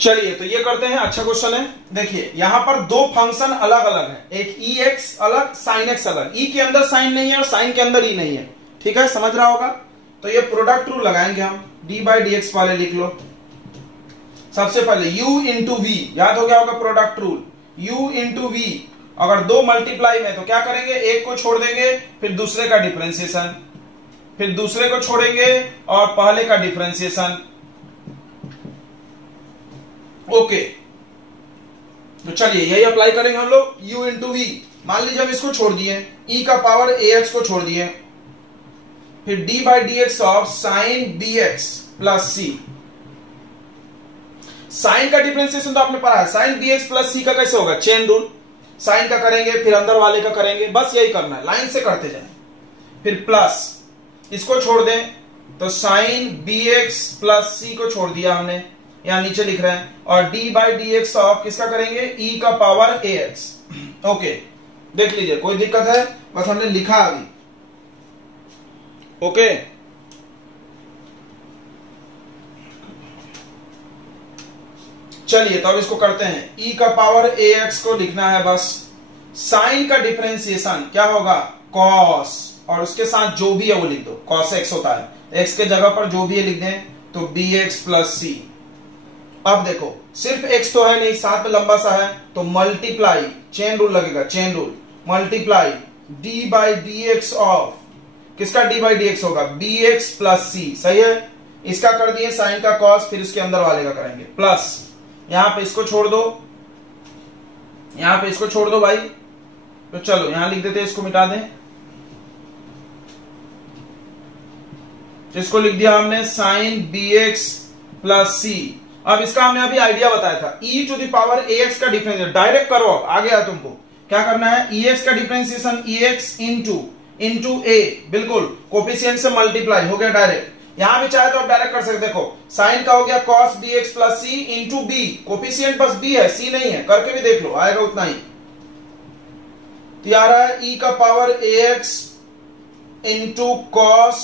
चलिए तो ये करते हैं, अच्छा क्वेश्चन है। देखिए यहां पर दो फंक्शन अलग अलग हैं, एक ex अलग sin x अलग, e के अंदर साइन नहीं है और साइन के अंदर e नहीं है, ठीक है समझ रहा होगा। तो ये प्रोडक्ट रूल लगाएंगे हम, d बाई डी एक्स पहले लिख लो, सबसे पहले u इंटू वी, याद हो गया होगा product rule, u into v, अगर दो मल्टीप्लाई में तो क्या करेंगे, एक को छोड़ देंगे फिर दूसरे का डिफरेंशिएशन, फिर दूसरे को छोड़ेंगे और पहले का डिफरेंशिएशन, ओके। तो चलिए यही अप्लाई करेंगे हम लोग, u इंटू वी, मान लीजिए हम इसको छोड़ दिए, e का पावर ax को छोड़ दिए, फिर d by D x of sine bx plus c, sine का डिफरेंशिएशन तो आपने पढ़ा है, साइन bx प्लस c का कैसे होगा, चेन रूल, साइन का करेंगे फिर अंदर वाले का करेंगे, बस यही करना है, लाइन से करते जाएं, फिर प्लस इसको छोड़ दें तो साइन bx प्लस c को छोड़ दिया हमने, यहां नीचे लिख रहे हैं, और d by D x of किसका करेंगे, e का पावर ax, ओके। देख लीजिए कोई दिक्कत है, बस हमने लिखा अभी, ओके। चलिए तो अब इसको करते हैं, e का पावर ax को लिखना है बस, साइन का डिफरेंशिएशन क्या होगा cos, और उसके साथ जो भी है वो लिख दो, cos x होता है, x के जगह पर जो भी है लिख दें तो bx प्लस c। अब देखो सिर्फ x तो है नहीं, साथ में लंबा सा है, तो मल्टीप्लाई, चेन रूल लगेगा, chain rule, multiply d by D x of, किसका d बाई डी एक्स होगा, bx प्लस c, सही है, इसका कर दिए साइन का cos, फिर इसके अंदर वाले का करेंगे प्लस, यहां पे इसको छोड़ दो, यहां पे इसको छोड़ दो भाई, तो चलो यहां लिख देते, इसको मिटा दें, इसको लिख दिया हमने साइन bx प्लस सी। अब इसका हमने अभी आइडिया बताया था, e to the power ax का डिफरेंशिएशन डायरेक्ट करो। आ गया तुमको क्या करना है, ex का डिफरेंशिएशन ex इंटू a, बिल्कुल कोफिशिएंट से मल्टीप्लाई हो गया डायरेक्ट। यहां भी चाहे तो आप डायरेक्ट कर सकते, देखो साइन का हो गया cos bx प्लस सी इंटू बी, कोफिशिएंट बस b है, c नहीं है, करके भी देख लो आएगा उतना ही। तो आ रहा है e का पावर ax इंटू cos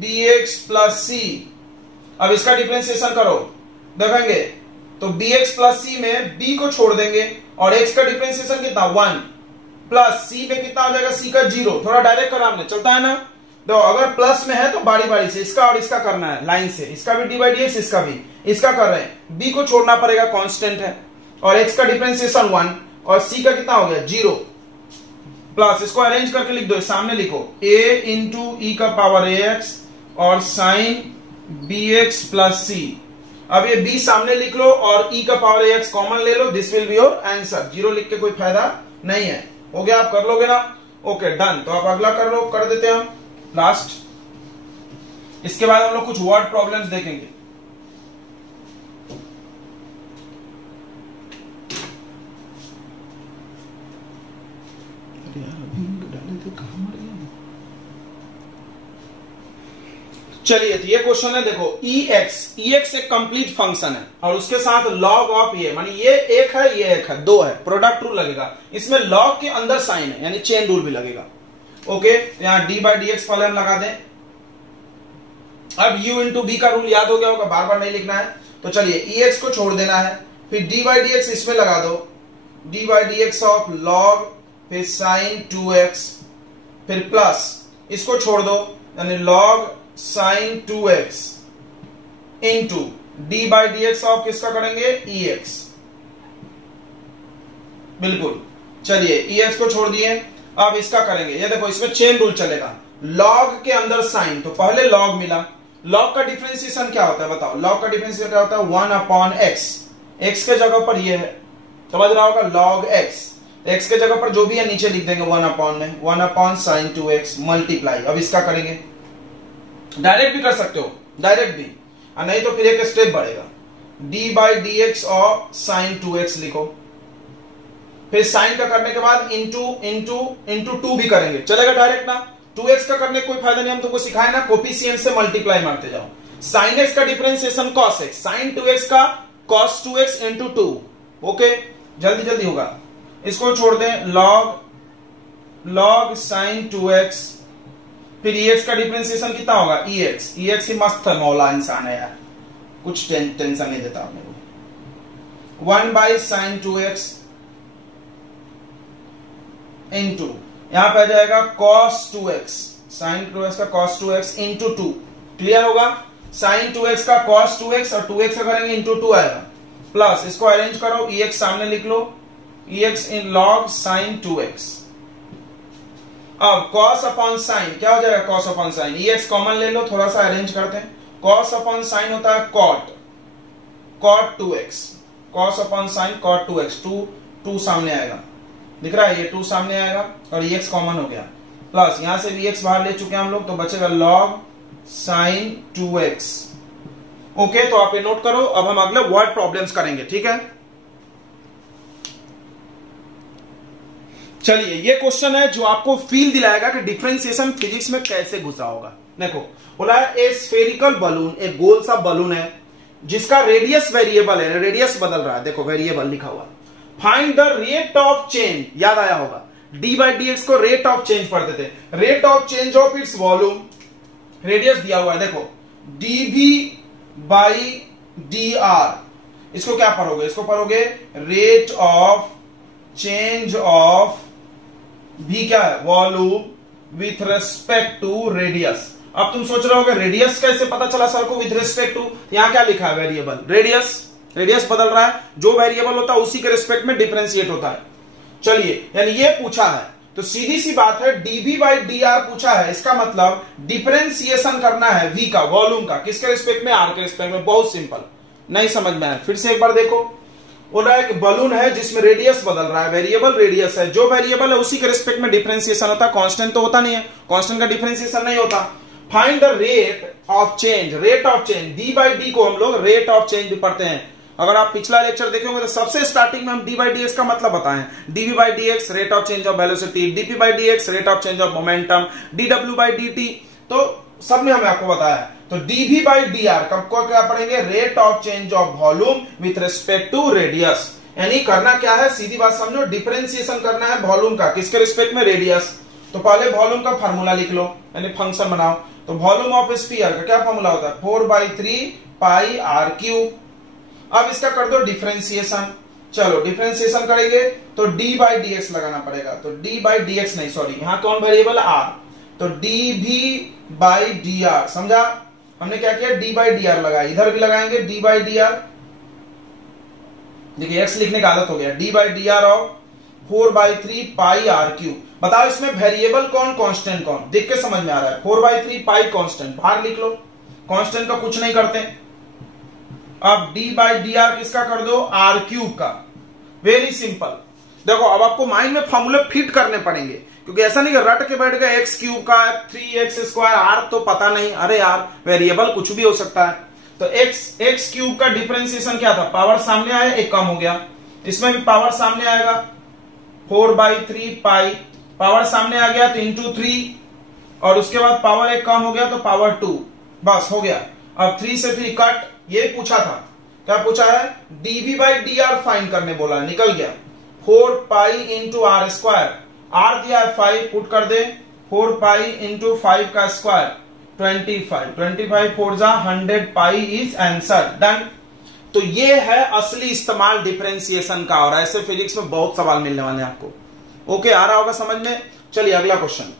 bx प्लस सी। अब इसका डिफरेंशिएशन करो, देखेंगे तो bx प्लस सी में b को छोड़ देंगे और x का डिफरेंशिएशन कितना 1 प्लस c में कितना हो जाएगा, c का 0। थोड़ा डायरेक्ट करा हमने, चलता है ना। तो अगर प्लस में है तो बारी बारी से इसका और इसका करना है, लाइन से, इसका भी d/dx, इसका भी, इसका कर रहे हैं। b को छोड़ना पड़ेगा, कांस्टेंट है, और x का डिफरेंशिएशन 1 और c का कितना हो गया 0 प्लस, इसको अरेंज करके लिख दो, सामने लिखो a इंटू ई का पावर ax और साइन bx प्लस सी। अब ये b सामने लिख लो और e का पावर ax कॉमन ले लो, this will be your answer. 0 लिख के कोई फायदा नहीं है। हो गया, आप कर लोगे ना, ओके डन। तो आप अगला कर लो, कर देते हैं हम लास्ट। इसके बाद हम लोग कुछ वर्ड प्रॉब्लम्स देखेंगे। चलिए, तो ये क्वेश्चन है, देखो ex एक कंप्लीट फंक्शन है और उसके साथ log ऑफ ये, मानी ये एक है, ये एक है, दो है, प्रोडक्ट रूल लगेगा। इसमें log के अंदर साइन है, यानी चेन रूल भी लगेगा। ओके, तो यहां d/dx पहले हम लगा दें। अब u इंटू बी का रूल याद हो गया होगा, बार बार नहीं लिखना है। तो चलिए ex को छोड़ देना है, फिर d/dx इसमें लगा दो, d/dx ऑफ log, फिर साइन 2x, फिर प्लस इसको छोड़ दो, यानी log sign 2x into d/dx of किसका करेंगे, ex, बिल्कुल। चलिए ex को छोड़ दिए, अब इसका करेंगे। ये देखो इसमें चेन रूल चलेगा, log के अंदर साइन, तो पहले log मिला। log का डिफरेंशिएशन क्या होता है बताओ, log का डिफरेंशिएशन क्या होता है 1/x, x के जगह पर ये है, समझ रहा होगा, log x, x के जगह पर जो भी है नीचे लिख देंगे 1 में, 1/sin 2x मल्टीप्लाई। अब इसका करेंगे, डायरेक्ट भी कर सकते हो, डायरेक्ट भी, और नहीं तो फिर एक स्टेप बढ़ेगा, d/dx ऑफ sin 2x लिखो, फिर साइन का करने के बाद इंटू 2 भी करेंगे, चलेगा डायरेक्ट ना। 2x का करने कोई फायदा नहीं, हम तुमको सिखाए ना, कोफिशिएंट से मल्टीप्लाई मारते जाओ। sin x का differentiation cos x, sin 2x का cos 2x इंटू 2। ओके, जल्दी जल्दी होगा। इसको छोड़ दें, log sin 2x, फिर ex का डिफरेंशिएशन कितना होगा, ex ही मस्त है, मौला इंसान है यार, कुछ टेंशन नहीं देता आपने को। 1/sin 2x इंटू, यहां पे आ जाएगा cos 2x, sin 2x का cos 2x इंटू 2, क्लियर होगा। sin 2x का cos 2x और 2x का करेंगे इंटू 2 आएगा, प्लस इसको अरेंज करो, ex सामने लिख लो, ex इन log sin 2x। अब cos अपॉन साइन क्या हो जाएगा, cos upon sine, ex common ले लो, थोड़ा सा अरेंज करते हैं। cos अपॉन साइन होता है cot 2x, cos upon sine cot 2x, 2 सामने आएगा, दिख रहा है, ये 2 सामने आएगा और ex कॉमन हो गया, प्लस यहां से भी x बाहर ले चुके हैं हम लोग, तो बचेगा log sin 2x। ओके, तो आप ये नोट करो। अब हम अगले वर्ड प्रॉब्लम्स करेंगे, ठीक है। चलिए, ये क्वेश्चन है जो आपको फील दिलाएगा कि डिफरेंशिएशन फिजिक्स में कैसे घुसा होगा। देखो बोला है ए स्फेरिकल बलून, एक गोल सा बलून है जिसका रेडियस वेरिएबल है, रेडियस बदल रहा है, देखो वेरिएबल लिखा हुआ। Find the rate of change, याद आया होगा, d/dx को रेट ऑफ चेंज पढ़ते थे, rate of change of its volume, radius दिया हुआ है, देखो dv/dr, इसको क्या पढ़ोगे, इसको पढ़ोगे rate of change of v क्या है, volume with respect to radius. अब तुम सोच रहे होगे रेडियस कैसे पता चला सर को विथ रेस्पेक्ट टू, यहां क्या लिखा है, वेरिएबल, रेडियस बदल रहा है, जो वेरिएबल होता है उसी के रेस्पेक्ट में डिफरेंशिएट होता है। चलिए, यानी ये पूछा है, तो सीधी सी बात है dv/dr पूछा है, इसका मतलब डिफरेंशिएशन करना है v का, वॉल्यूम का, किसके रेस्पेक्ट में, r के रेस्पेक्ट में। बहुत सिंपल, नहीं समझ में आया फिर से एक बार देखो। बोल रहा है कि बलून है जिसमें रेडियस बदल रहा है, वेरिएबल रेडियस है, जो वेरिएबल है उसी के रिस्पेक्ट में डिफरेंशिएशन होता है, कांस्टेंट तो होता नहीं है, कांस्टेंट का डिफरेंशिएशन नहीं होता। Find the rate of change, rate of change, D by D को हम लोग रेट ऑफ चेंज भी पढ़ते हैं। अगर आप पिछला लेक्चर देखेंगे तो सबसे स्टार्टिंग में हम डी बाई डी एक्स का मतलब बताएं, dv by D x rate of change of velocity, dp by D x rate of change of momentum, डीडब्ल्यू बाई डी टी, तो सब में हमें आपको बताया। तो डीवी बाई डी आर कब को क्या पढ़ेंगे, rate of change of volume with respect to radius. यानी करना क्या है, सीधी बात समझो, डिफरेंशिएशन करना है वॉल्यूम का, किसके रिस्पेक्ट में, रेडियस। तो पहले वॉल्यूम का फार्मूला लिख लो, यानी फंक्शन बनाओ। तो वॉल्यूम ऑफ स्फीयर का क्या फार्मूला होता है, 4/3 पाई आर क्यूब। अब इसका कर दो डिफरेंशिएशन, चलो डिफरेंशिएशन करेंगे तो डी बाई डी एक्स लगाना पड़ेगा। तो डी बाई डी एक्स नहीं, सॉरी, यहां कौन वेरिएबल, आर, तो डी भी बाई डी आर, समझा। हमने क्या किया, डी बाई डी आर लगाया, इधर भी लगाएंगे डी बाई डी आर। देखिए एक्स लिखने का आदत हो गया, d by d r of 4/3 pi r cube. बताओ इसमें वेरिएबल कौन, कांस्टेंट कौन, देख के समझ में आ रहा है। 4/3 पाई कांस्टेंट बाहर लिख लो, कांस्टेंट का कुछ नहीं करते। अब डी बाई डी आर किसका कर दो, आर क्यूब का। Very simple. देखो अब आपको माइंड में फॉर्मूले फिट करने पड़ेंगे, क्योंकि ऐसा नहीं कि रट के बैठ गए एक्स क्यूब का 3x², आर तो पता नहीं, अरे यार वेरिएबल कुछ भी हो सकता है। तो एक्स क्यूब का डिफरेंशिएशन क्या था, पावर सामने आया, एक कम हो गया, इसमें भी पावर सामने आएगा, 4/3 पाई, पावर सामने आ गया तो इंटू 3, और उसके बाद पावर एक कम हो गया तो पावर 2, बस हो गया। अब 3 से 3 कट, ये पूछा था, क्या पूछा है, dv by d r find करने बोला, निकल गया 4 pi into r square, r दिया 5, पुट कर दे 4 पाई इंटू 5 का स्क्वायर 25 4 जा 100 पाई इज आंसर, डन। तो ये है असली इस्तेमाल डिफरेंशिएशन का, और ऐसे फिजिक्स में बहुत सवाल मिलने वाले हैं आपको। ओके, आ रहा होगा समझ में। चलिए अगला क्वेश्चन,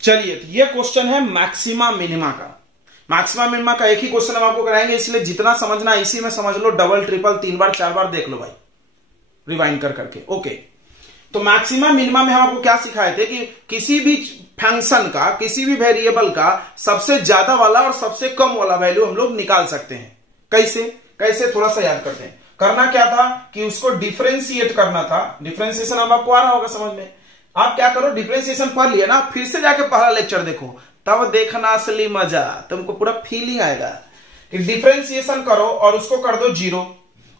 चलिए ये क्वेश्चन है मैक्सिमा मिनिमा का। मैक्सिमा मिनिमा का एक ही क्वेश्चन हम आपको कराएंगे, इसलिए जितना समझना इसी में समझ लो, डबल ट्रिपल 3 बार 4 बार देख लो भाई, रिवाइंड कर करके। ओके, तो मैक्सिमा मिनिमा में हम आपको क्या सिखाए थे कि किसी भी फंक्शन का, किसी भी वेरिएबल का सबसे ज्यादा वाला और सबसे कम वाला वैल्यू हम लोग निकाल सकते हैं। कैसे कैसे थोड़ा सा याद करते हैं। करना क्या था कि उसको डिफरेंशिएट करना था। डिफरेंशिएशन अब आपको आ रहा होगा समझ में। आप क्या करो, डिफरेंशिएशन पढ़ लिया ना, फिर से जाके पहला लेक्चर देखो, तब देखना असली मजा, तुमको पूरा फीलिंग आएगा। डिफरेंशिएशन करो और उसको कर दो 0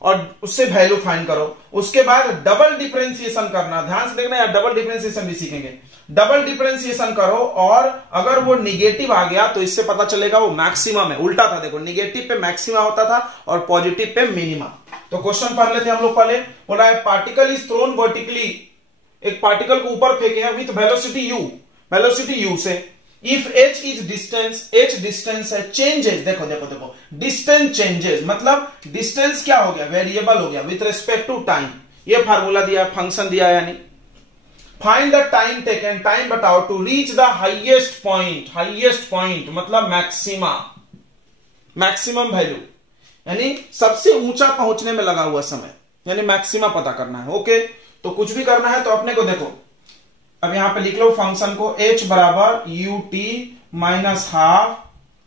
और उससे वैल्यू फाइंड करो। उसके बाद डबल डिफरेंशिएशन करना, ध्यान से देखना यार, डबल डिफरेंशिएशन भी सीखेंगे। डबल डिफरेंशिएशन करो और अगर वो निगेटिव आ गया तो इससे पता चलेगा वो मैक्सिमम है। उल्टा था, देखो निगेटिव पे मैक्सिमा होता था और पॉजिटिव पे मिनिमा। तो क्वेश्चन पढ़ लेते हैं हम लोग पहले। बोला है पार्टिकल इज थ्रोन वर्टिकली, एक पार्टिकल को ऊपर फेंके हैं with velocity u, velocity u से। If h is distance, h distance है, चेंजेस, देखो देखो देखो, डिस्टेंस चेंजेस मतलब डिस्टेंस क्या हो गया, वेरिएबल हो गया विथ रिस्पेक्ट टू टाइम। ये फार्मूला दिया, फंक्शन दिया, यानी find the time taken, time बताओ to reach the highest point, highest point मतलब मैक्सिमा, मैक्सिमम वैल्यू, यानी सबसे ऊंचा पहुंचने में लगा हुआ समय, यानी मैक्सिमा पता करना है। ओके, तो कुछ भी करना है तो अपने को देखो, अब यहां पे लिख लो फंक्शन को h बराबर ut माइनस हाफ।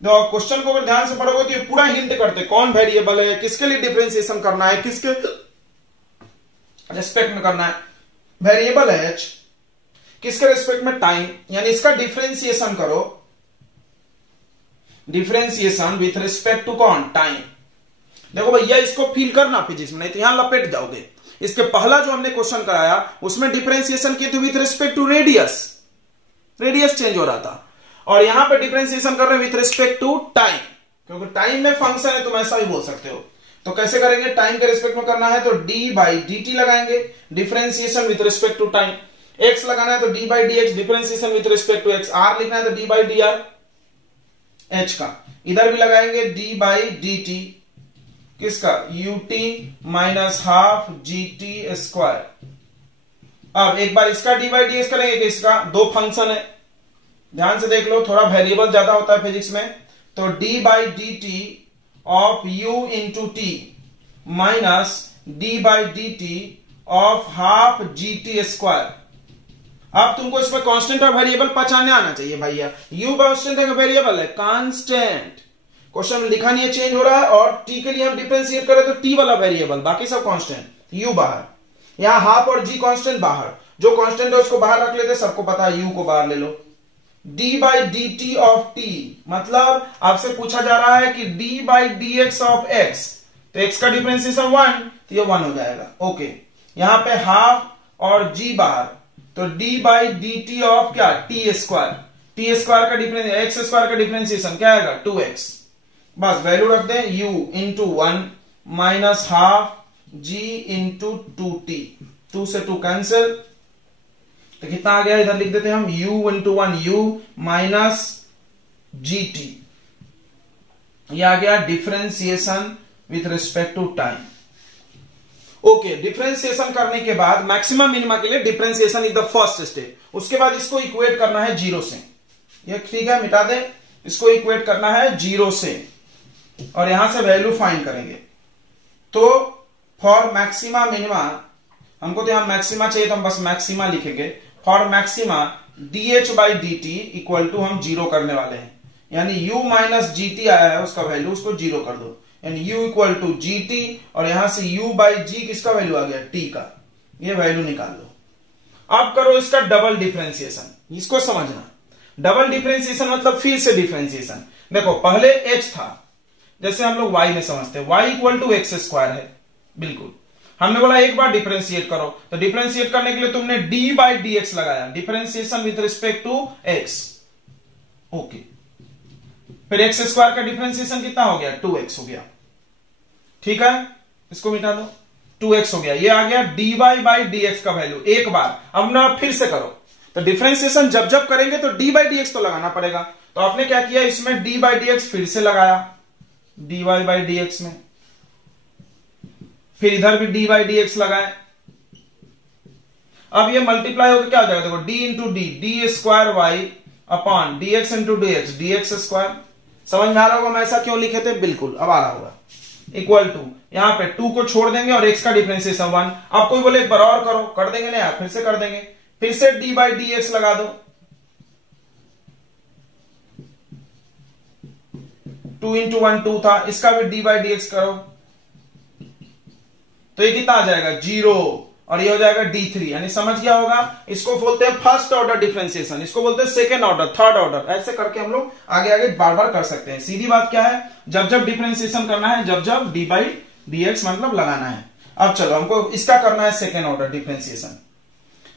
तो क्वेश्चन को अगर ध्यान से पढ़ोगे तो ये पूरा हिंट करते कौन वेरिएबल है, किसके लिए डिफरेंशिएशन करना है, किसके रिस्पेक्ट में करना है। वेरिएबल है h, किसके रिस्पेक्ट में, टाइम, यानी इसका डिफरेंशिएशन करो, डिफरेंशिएशन विथ रिस्पेक्ट टू कौन, टाइम। देखो भैया इसको फील करना फिजिक्स में, नहीं तो यहां लपेट जाओगे। इसके पहला जो हमने क्वेश्चन कराया उसमें डिफरेंशिएशन किए थे with respect to radius, radius change हो रहा था, और यहां पे डिफरेंशिएशन कर रहे हैं विथ रिस्पेक्ट टू टाइम, क्योंकि टाइम में फंक्शन है, तुम ऐसा भी बोल सकते हो। तो कैसे करेंगे, टाइम के रिस्पेक्ट में करना है तो डी बाई डी टी लगाएंगे, differentiation with respect to time. X लगाना है तो d by D x, differentiation with respect to x. R लिखना है तो d by d r h का, इधर भी लगाएंगे डी बाई डी टी, किसका, ut minus half gt square. अब एक बार इसका डी बाई डी एक्स करेंगे कि इसका, दो फंक्शन है, ध्यान से देख लो, थोड़ा वेरिएबल ज्यादा होता है फिजिक्स में। तो d by D T of u into T minus d by D T of half gt square. अब तुमको इसमें कांस्टेंट और वेरिएबल पहचानने आना चाहिए भैया। u कांस्टेंट है, वेरिएबल है, कांस्टेंट, क्वेश्चन में लिखा नहीं है, चेंज हो रहा है, और t के लिए हम डिफरेंशिएट करें तो t वाला वेरिएबल, बाकी सब कांस्टेंट, u बाहर, यहां हाफ और g कांस्टेंट बाहर, जो कांस्टेंट है उसको बाहर रख लेते, सबको पता है u को बाहर ले लो। D by D T of T, मतलब आपसे पूछा जा रहा है कि D by D x of X, तो एक्स का डिफरेंशिएशन 1, तो ये 1 हो जाएगा। ओके, यहां पे हाफ और जी बाहर, तो d by D T of क्या, टी स्क्वायर, टी स्क्वायर का डिफरेंस, एक्स स्क्वायर का डिफरेंशिएशन क्या आएगा 2x, बस वैल्यू रख दें u into 1 minus half g into 2t, 2 से 2 कैंसिल, तो कितना आ गया, इधर लिख देते हैं हम u into 1 u minus gt, ये आ गया differentiation with respect to time. Okay, differentiation करने के बाद मैक्सिमम मिनिमा के लिए differentiation is the first step, उसके बाद इसको इक्वेट करना है 0 से, ये ठीक है मिटा दे, इसको इक्वेट करना है 0 से और यहां से वैल्यू फाइंड करेंगे। तो फॉर मैक्सिमा मिनिमा, हमको तो यहां मैक्सिमा चाहिए तो हम बस मैक्सिमा लिखेंगे। For maxima dh by dt equal to हम 0 करने वाले हैं, यानी u माइनस जी टी आया है उसका वैल्यू, उसको 0 कर दो, यानी u equal to g t, और यहां से u बाई जी किसका वैल्यू आ गया, t का, ये वैल्यू निकाल लो। अब करो इसका डबल डिफरेंशिएशन, इसको समझना, डबल डिफरेंशिएशन मतलब फिर से डिफरेंशिएशन। देखो पहले h था, जैसे हम लोग y में समझते हैं, y equal to x square है, बिल्कुल हमने बोला एक बार डिफरेंशिएट करो, तो डिफरेंशिएट करने के लिए तुमने d बाई डी एक्स लगाया, differentiation with respect to x। Okay, फिर एक्स स्क्वायर का डिफरेंशिएशन कितना हो गया, 2x हो गया, ठीक है, इसको मिटा दो, 2x हो गया, ये आ गया dy बाई डी एक्स का वैल्यू एक बार। अब ना फिर से करो, तो डिफरेंशिएशन जब जब करेंगे तो डी बाई डी एक्स तो लगाना पड़ेगा, तो आपने क्या किया, इसमें डी बाई डी एक्स फिर से लगाया dy बाई डी एक्स में, फिर इधर भी डी बाई डी एक्स लगाए, अब ये मल्टीप्लाई होकर क्या हो जाएगा, देखो d into d square y upon d x into d x square. समझ में आ रहा होगा हम ऐसा क्यों लिखे थे, बिल्कुल अब आ रहा होगा, इक्वल टू यहां पे 2 को छोड़ देंगे और x का डिफरेंशिएशन 1। अब कोई बोले एक बार और करो, कर देंगे ना यार, फिर से कर देंगे, फिर से डी बाई डी एक्स लगा दो, 2 इंटू 1 2 था, इसका भी डी बाई डी एक्स करो, तो ये कितना आ जाएगा 0, और ये हो जाएगा d3, यानी समझ गया होगा, इसको बोलते हैं फर्स्ट ऑर्डर डिफरेंशिएशन, इसको बोलते हैं सेकंड ऑर्डर, थर्ड ऑर्डर, ऐसे करके हम लोग आगे आगे बार बार कर सकते हैं। सीधी बात क्या है, जब जब डिफरेंशिएशन करना है, जब जब डी बाई डी एक्स मतलब लगाना है। अब चलो हमको इसका करना है सेकेंड ऑर्डर डिफरेंशिएशन,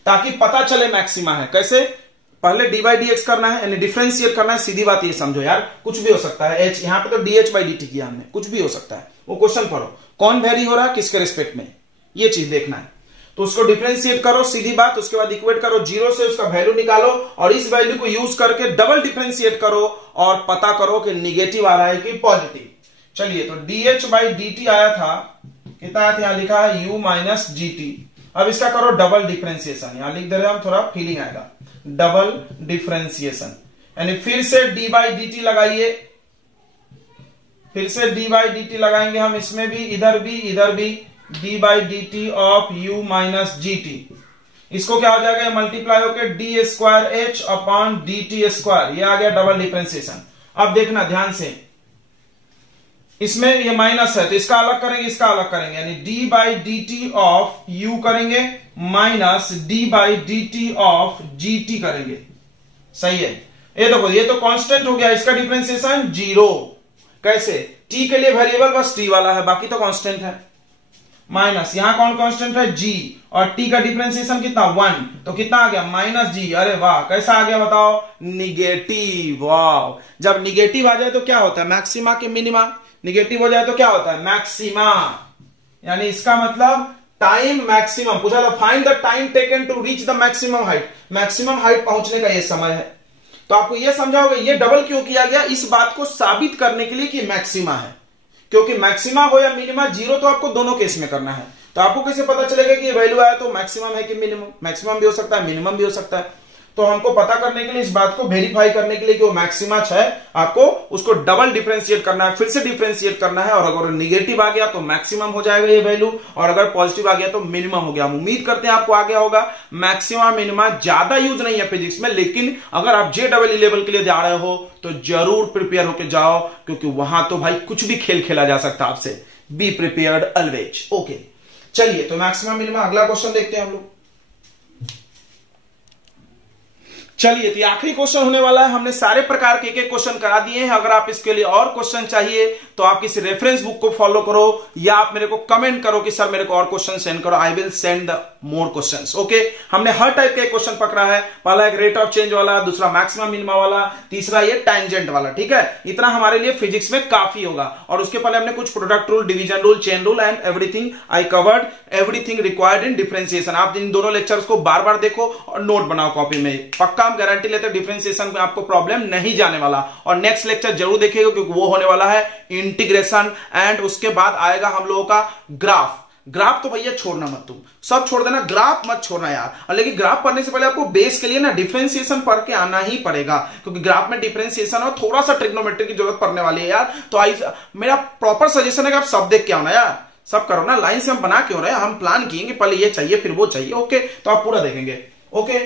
ताकि पता चले मैक्सिमा है। कैसे, पहले डी बाई डी एक्स करना है, यानी डिफरेंशिएट करना है। सीधी बात ये समझो यार, कुछ भी हो सकता है, h यहां पे तो D H by D T किया हमने, कुछ भी हो सकता है, वो क्वेश्चन पढ़ो कौन वेरी हो रहा है किसके रिस्पेक्ट में, ये चीज देखना है। तो उसको डिफरेंशिएट करो, सीधी बात, उसके बाद इक्वेट करो 0 से, उसका वैल्यू निकालो और इस वैल्यू को यूज करके डबल डिफरेंशिएट करो और पता करो कि निगेटिव आ रहा है कि पॉजिटिव। चलिए, तो dh बाई dt आया था, कितना आया था, यहां लिखा है u माइनस gt। अब इसका करो डबल डिफरेंशिएशन, यहां लिख दे रहे हम, थोड़ा फीलिंग आएगा, डबल डिफरेंशिएशन, यानी फिर से d बाई dt लगाइए, फिर से d बाई dt लगाएंगे हम, इसमें भी इधर भी d by D T of u minus G T, इसको क्या हो जाएगा, मल्टीप्लाई होकर D square H upon D T square, ये आ गया डबल डिफरेंशिएशन। अब देखना ध्यान से, इसमें ये माइनस है तो इसका अलग करेंगे, इसका अलग करेंगे, यानी d by D T of u करेंगे minus d by D T of G T करेंगे। सही है, ये देखो ये तो कांस्टेंट हो गया, इसका डिफरेंशिएशन 0। कैसे, t के लिए वेरिएबल बस t वाला है, बाकी तो कांस्टेंट है, माइनस यहां कौन कांस्टेंट है g, और t का डिफरेंशिएशन कितना 1, तो कितना आ गया माइनस g। अरे वाह, कैसा आ गया बताओ, निगेटिव। वाह, जब निगेटिव आ जाए तो क्या होता है, मैक्सिमा के मिनिमा, निगेटिव हो जाए तो क्या होता है, मैक्सिमा, यानी इसका मतलब टाइम मैक्सिमम पूछा था, find the time taken to reach the maximum height, maximum height पहुंचने का ये समय है। तो आपको ये समझा होगा ये डबल क्यों किया गया, इस बात को साबित करने के लिए कि मैक्सिमा है, क्योंकि मैक्सिमा हो या मिनिमा 0 तो आपको दोनों केस में करना है। तो आपको कैसे पता चलेगा कि ये वैल्यू आया तो मैक्सिमम है कि मिनिमम, मैक्सिमम भी हो सकता है मिनिमम भी हो सकता है। तो हमको पता करने के लिए, इस बात को वेरीफाई करने के लिए कि वो मैक्सिमा है, आपको उसको डबल डिफरेंशिएट करना है, फिर से डिफरेंशिएट करना है, और अगर नेगेटिव आ गया तो मैक्सिमम हो जाएगा ये वैल्यू, और अगर पॉजिटिव आ गया तो मिनिमम हो गया। हम उम्मीद करते हैं आपको आ गया होगा। मैक्सिमा मिनिमा ज्यादा यूज नहीं है फिजिक्स में, लेकिन अगर आप JEE लेवल के लिए जा रहे हो तो जरूर प्रिपेयर होकर जाओ, क्योंकि वहां तो भाई कुछ भी खेल खेला जा सकता है आपसे। Be prepared always. ओके, चलिए तो मैक्सिमा मिनिमा अगला क्वेश्चन देखते हैं हम लोग। चलिए, तो आखिरी क्वेश्चन होने वाला है। हमने सारे प्रकार के एक क्वेश्चन करा दिए हैं। अगर आप इसके लिए और क्वेश्चन चाहिए तो आप किसी रेफरेंस बुक को फॉलो करो या आप मेरे को कमेंट करो कि सर मेरे को और क्वेश्चन सेंड करो। I will send the more questions. Okay, हमने हर टाइप के क्वेश्चन पकड़ा है। पहला एक रेट ऑफ चेंज वाला, दूसरा मैक्सिमम मिनिमा वाला, तीसरा ये टैंजेंट वाला। ठीक है, इतना हमारे लिए फिजिक्स में काफी होगा। और उसके पहले हमने कुछ product rule, division rule, chain rule and everything I covered everything required in differentiation. आप इन दोनों लेक्चर्स को बार बार देखो और नोट बनाओ कॉपी में। पक्का हम गारंटी लेते हैं डिफरेंशिएशन में आपको प्रॉब्लम नहीं जाने वाला। और नेक्स्ट लेक्चर जरूर देखिएगा क्योंकि वो होने वाला है इंटीग्रेशन एंड उसके बाद आएगा हम लोगों का ग्राफ। ग्राफ तो भैया छोड़ना मत, तुम सब छोड़ देना, ग्राफ मत छोड़ना यार। और लेकिन ग्राफ पढ़ने से पहले आपको बेस के लिए ना डिफरेंशिएशन पढ़ के आना ही पड़ेगा क्योंकि ग्राफ में डिफरेंशिएशन और थोड़ा सा ट्रिग्नोमेट्री की जरूरत पड़ने वाली है यार। तो मेरा प्रॉपर सजेशन है कि आप सब देख के आओ ना यार, सब करो ना। लाइन से हम बना क्यों रहे हैं, हम प्लान किएंगे पहले ये चाहिए फिर वो चाहिए। ओके, तो आप पूरा देखेंगे। ओके,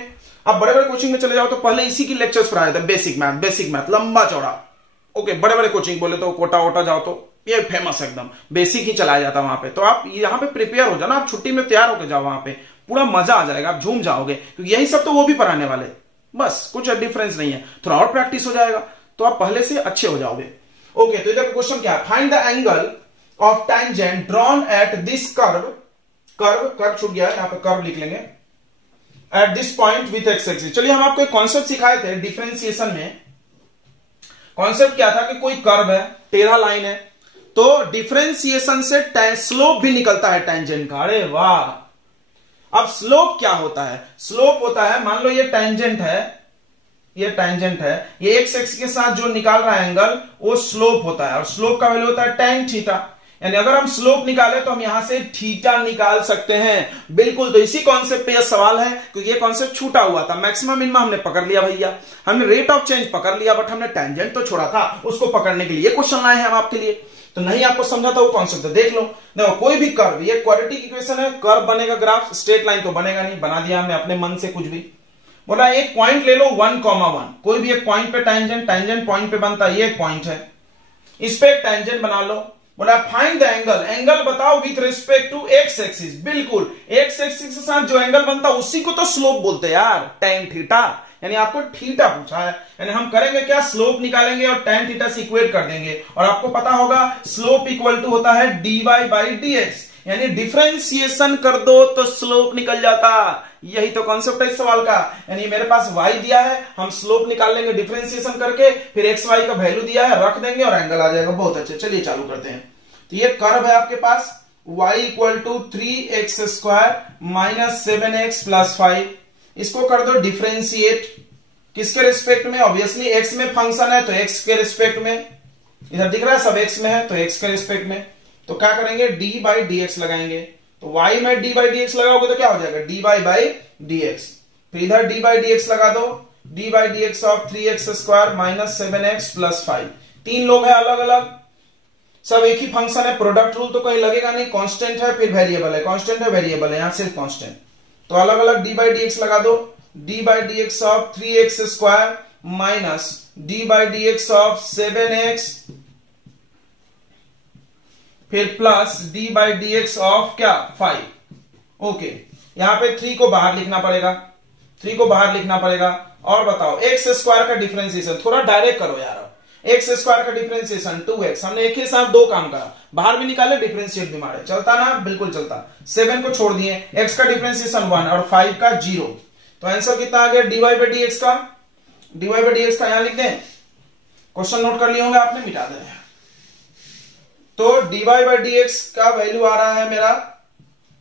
अब बड़े बड़े कोचिंग में चले जाओ तो पहले इसी की लेक्चर्स पढ़ाए थे, बेसिक मैथ लंबा चौड़ा। ओके, बड़े बड़े कोचिंग बोले तो कोटा वोटा जाओ तो ये फेमस एकदम बेसिक ही चलाया जाता वहां पे। तो आप यहाँ पे प्रिपेयर हो जाओ ना, आप छुट्टी में तैयार होकर जाओ, वहां पे पूरा मजा आ जाएगा, आप झूम जाओगे क्योंकि यही सब तो वो भी पढ़ाने वाले। बस कुछ डिफरेंस नहीं है, थोड़ा और प्रैक्टिस हो जाएगा तो आप पहले से अच्छे हो जाओगे। ओके, तो इधर क्वेश्चन क्या है, find the angle of tangent drawn at this curve छूट गया है, यहाँ पे कर्व लिख लेंगे, at this point with x axis. चलिए, हम आपको एक कॉन्सेप्ट सिखाए थे डिफरेंशिएशन में। कॉन्सेप्ट क्या था कि कोई कर्व है, टेढ़ा लाइन है, तो डिफरेंशिएशन से स्लोप भी निकलता है टैंजेंट का। अरे वाह, अब स्लोप क्या होता है? स्लोप होता है, मान लो ये टैंजेंट है, ये एक्स एक्सिस के साथ जो निकाल रहा है एंगल वो स्लोप होता है और स्लोप का वैल्यू होता है tan थीटा। यानी अगर हम स्लोप निकाले तो हम यहां से थीटा निकाल सकते हैं। बिल्कुल, तो इसी कॉन्सेप्ट पे यह सवाल है क्योंकि ये कॉन्सेप्ट छूटा हुआ था। मैक्सिमम मिनिमम हमने पकड़ लिया भैया, हमने रेट ऑफ चेंज पकड़ लिया, बट हमने टैंजेंट तो छोड़ा था। उसको पकड़ने के लिए क्वेश्चन लाए हैं हम आपके लिए। तो नहीं आपको समझा था वो कॉन्सेप्ट, देख लो। देखो, कोई भी कर्व, ये क्वाड्रेटिक इक्वेशन है, कर्व बनेगा, ग्राफ स्ट्रेट लाइन तो बनेगा नहीं, बना दिया हमने अपने मन से कुछ भी। बोला एक पॉइंट ले लो 1,1, कोई भी एक पॉइंट पे टैंजेंट पॉइंट पे बनता है, ये एक पॉइंट है, इस पे एक टैंजेंट बना लो। बोला फाइंड द एंगल बताओ with respect to x axis. बिल्कुल, एक्स एक्सिस के साथ जो एंगल बनता है उसी को तो स्लोप बोलते हैं यार, tan थीटा। यानी आपको थीटा पूछा है, यानी हम करेंगे क्या, स्लोप निकालेंगे और tan थीटा से इक्वेट कर देंगे। और आपको पता होगा स्लोप इक्वल टू होता है dy बाई dx, यानी डिफरेंशिएशन कर दो तो स्लोप निकल जाता। यही तो कॉन्सेप्ट है इस सवाल का। यानी मेरे पास y दिया है, हम स्लोप निकाल लेंगे डिफरेंशिएशन करके, फिर xy का वैल्यू दिया है, रख देंगे और एंगल आ जाएगा। बहुत अच्छे, चलिए चालू करते हैं। तो ये कर्व है आपके पास, y equal to 3x² minus 7x plus 5। इसको कर दो डिफरेंशिएट, किसके रिस्पेक्ट में? ऑब्वियसली x में फंक्शन है तो x के रिस्पेक्ट में, इधर दिख रहा है सब x में है तो x के रिस्पेक्ट में। तो क्या करेंगे, d बाई dx लगाएंगे। तो y में d बाई dx लगाओगे तो क्या हो जाएगा, dy बाई dx। फिर इधर d बाई dx लगा दो, d by dx of 3x² minus 7x plus 5। तीन लोग हैं अलग अलग, सब एक ही फंक्शन है, प्रोडक्ट रूल तो कहीं लगेगा नहीं, कांस्टेंट है फिर वेरिएबल है, कांस्टेंट है वेरिएबल है, यहां सिर्फ कांस्टेंट। तो अलग अलग d बाई dx लगा दो, d by dx of 3x² minus d by dx of 7x फिर plus d by dx of क्या, 5। ओके, यहां पे 3 को बाहर लिखना पड़ेगा, 3 को बाहर लिखना पड़ेगा। और बताओ x² का डिफरेंशिएशन, थोड़ा डायरेक्ट करो यार। x² का डिफरेंशिएशन 2x, हमने एक ही साथ दो काम करा, बाहर भी निकाले डिफरेंशिएट भी मारे, चलता ना? बिल्कुल चलता। 7 को छोड़ दिए, x का डिफरेंशिएशन 1 और 5 का 0। तो आंसर कितना आ गया, dy बाई dx का, dy बाई dx का यहां लिख दें। क्वेश्चन नोट कर लिए होंगे आपने, मिटा दें। तो dy बाई dx का वैल्यू आ रहा है मेरा,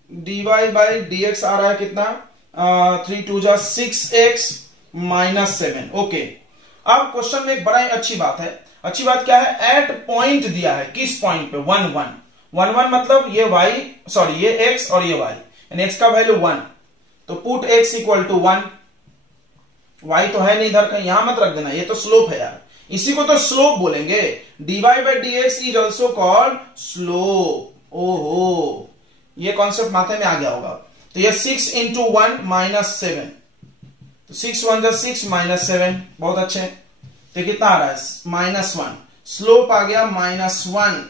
dy बाई dx आ रहा है कितना, 3 2 जा 6x माइनस 7। ओके, अब क्वेश्चन में एक बड़ा ही अच्छी बात है। अच्छी बात क्या है, एट पॉइंट दिया है, किस पॉइंट पे, 1 1 1 1, मतलब ये y, सॉरी ये x और ये y, यानी x का वैल्यू 1। तो put x equal to 1, y तो है नहीं इधर कहीं, यहां मत रख देना, ये तो स्लोप है यार, इसी को तो स्लोप बोलेंगे। dy by dx is also called slope. ओहो, ये कॉन्सेप्ट माथे में आ गया होगा। तो ये 6 इंटू 1 माइनस 7, तो 6 1 जा 6 माइनस 7, बहुत अच्छे। तो कितना आ रहा है, -1। स्लोप आ गया -1,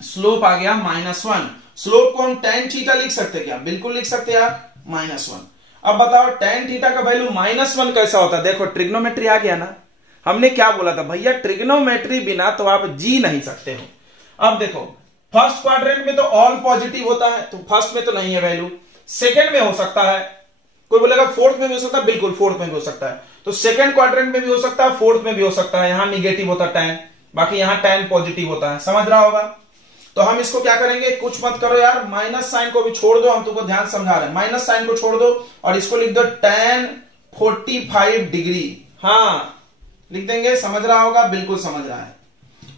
स्लोप आ गया -1। स्लोप को हम tan थीटा लिख सकते क्या, बिल्कुल लिख सकते यार, -1। अब बताओ tan थीटा का वैल्यू -1 कैसा होता है? देखो ट्रिग्नोमेट्री आ गया ना। हमने क्या बोला था भैया, ट्रिग्नोमेट्री बिना तो आप जी नहीं सकते हो। अब देखो फर्स्ट क्वाड्रेंट में तो ऑल पॉजिटिव होता है, तो फर्स्ट में तो नहीं है वैल्यू, सेकंड में हो सकता है, कोई बोलेगा फोर्थ में भी हो सकता है, बिल्कुल फोर्थ में भी हो सकता है, तो सेकंड क्वाड्रेंट में भी हो सकता है, फोर्थ में भी हो सकता है। यहां निगेटिव होता है tan, बाकी यहां tan पॉजिटिव होता है, समझ रहा होगा। तो हम इसको क्या करेंगे, कुछ मत करो यार, माइनस साइन को भी छोड़ दो, हम तुमको ध्यान समझा रहे हैं, माइनस साइन को छोड़ दो और इसको लिख दो tan 45 डिग्री। हाँ लिख देंगे, समझ रहा होगा, बिल्कुल समझ रहा है।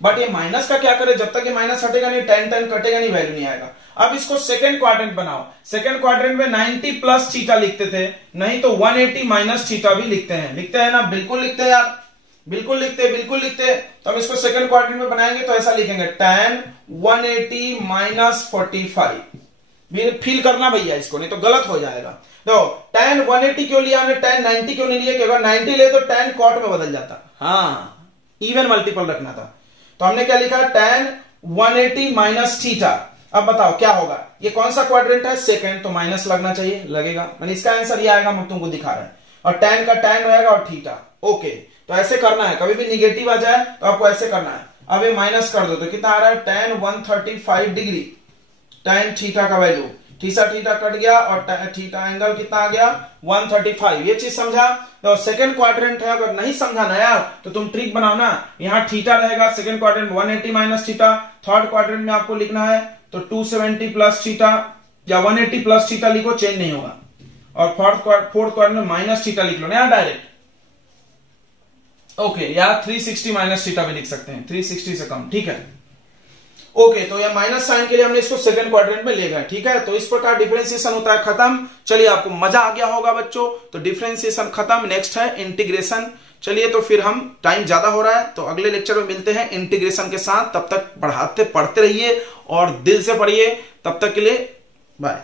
बट ये माइनस का क्या करे, जब तक ये माइनस हटेगा नहीं, tan कटेगा नहीं, वैल्यू नहीं आएगा। अब इसको सेकंड क्वाड्रेंट बनाओ, सेकंड क्वाड्रेंट में 90 प्लस थीटा लिखते थे, नहीं तो 180 माइनस थीटा भी लिखते हैं ना, बिल्कुल लिखते हैं यार, बिल्कुल लिखते। तो हम इसको सेकंड क्वाड्रेंट में बनाएंगे तो ऐसा लिखेंगे tan 180 माइनस 45। फील करना भैया इसको, नहीं तो गलत हो जाएगा। देखो tan 180 क्यों लिया हमने, tan 90 क्यों नहीं लिया, अगर 90 ले तो tan cot में बदल जाता। हाँ इवन मल्टीपल रखना था, तो हमने क्या लिखा, tan 180 माइनस थीटा। अब बताओ क्या होगा, ये कौन सा क्वाड्रेंट है, सेकंड, तो माइनस लगना चाहिए, लगेगा, मैंने इसका आंसर ये आएगा, हम तुमको दिखा रहे हैं। और tan का tan रहेगा और थीटा। ओके, तो ऐसे करना है, कभी भी निगेटिव आ जाए तो आपको ऐसे करना है। अब ये माइनस कर दो तो कितना आ रहा है, tan 135 डिग्री, tan थीटा का वैल्यू, थीटा कट गया और थीटा एंगल कितना आ गया 135। ये चीज समझा। तो सेकंड क्वाड्रेंट है, अगर नहीं समझा ना यार तो तुम ट्रिक बनाओ ना, यहां थीटा रहेगा, second quadrant 180 minus theta, third quadrant में आपको लिखना है तो 270 प्लस थीटा या 180 प्लस थीटा लिखो, चेंज नहीं होगा। और फोर्थ क्वाड्रेंट में माइनस थीटा लिख लो ना यार डायरेक्ट। ओके, या 360 माइनस थीटा भी लिख सकते हैं, 360 से कम, ठीक है। ओके, तो ये माइनस साइन के लिए हमने इसको सेकंड क्वाड्रेंट में ले गए, ठीक है। तो इस प्रकार डिफरेंशिएशन होता है, खत्म। चलिए, आपको मजा आ गया होगा बच्चों, तो डिफरेंशिएशन खत्म। नेक्स्ट है इंटीग्रेशन। चलिए, तो फिर हम, टाइम ज्यादा हो रहा है तो अगले लेक्चर में मिलते हैं इंटीग्रेशन के साथ। तब तक पढ़ते रहिए और दिल से पढ़िए। तब तक के लिए बाय।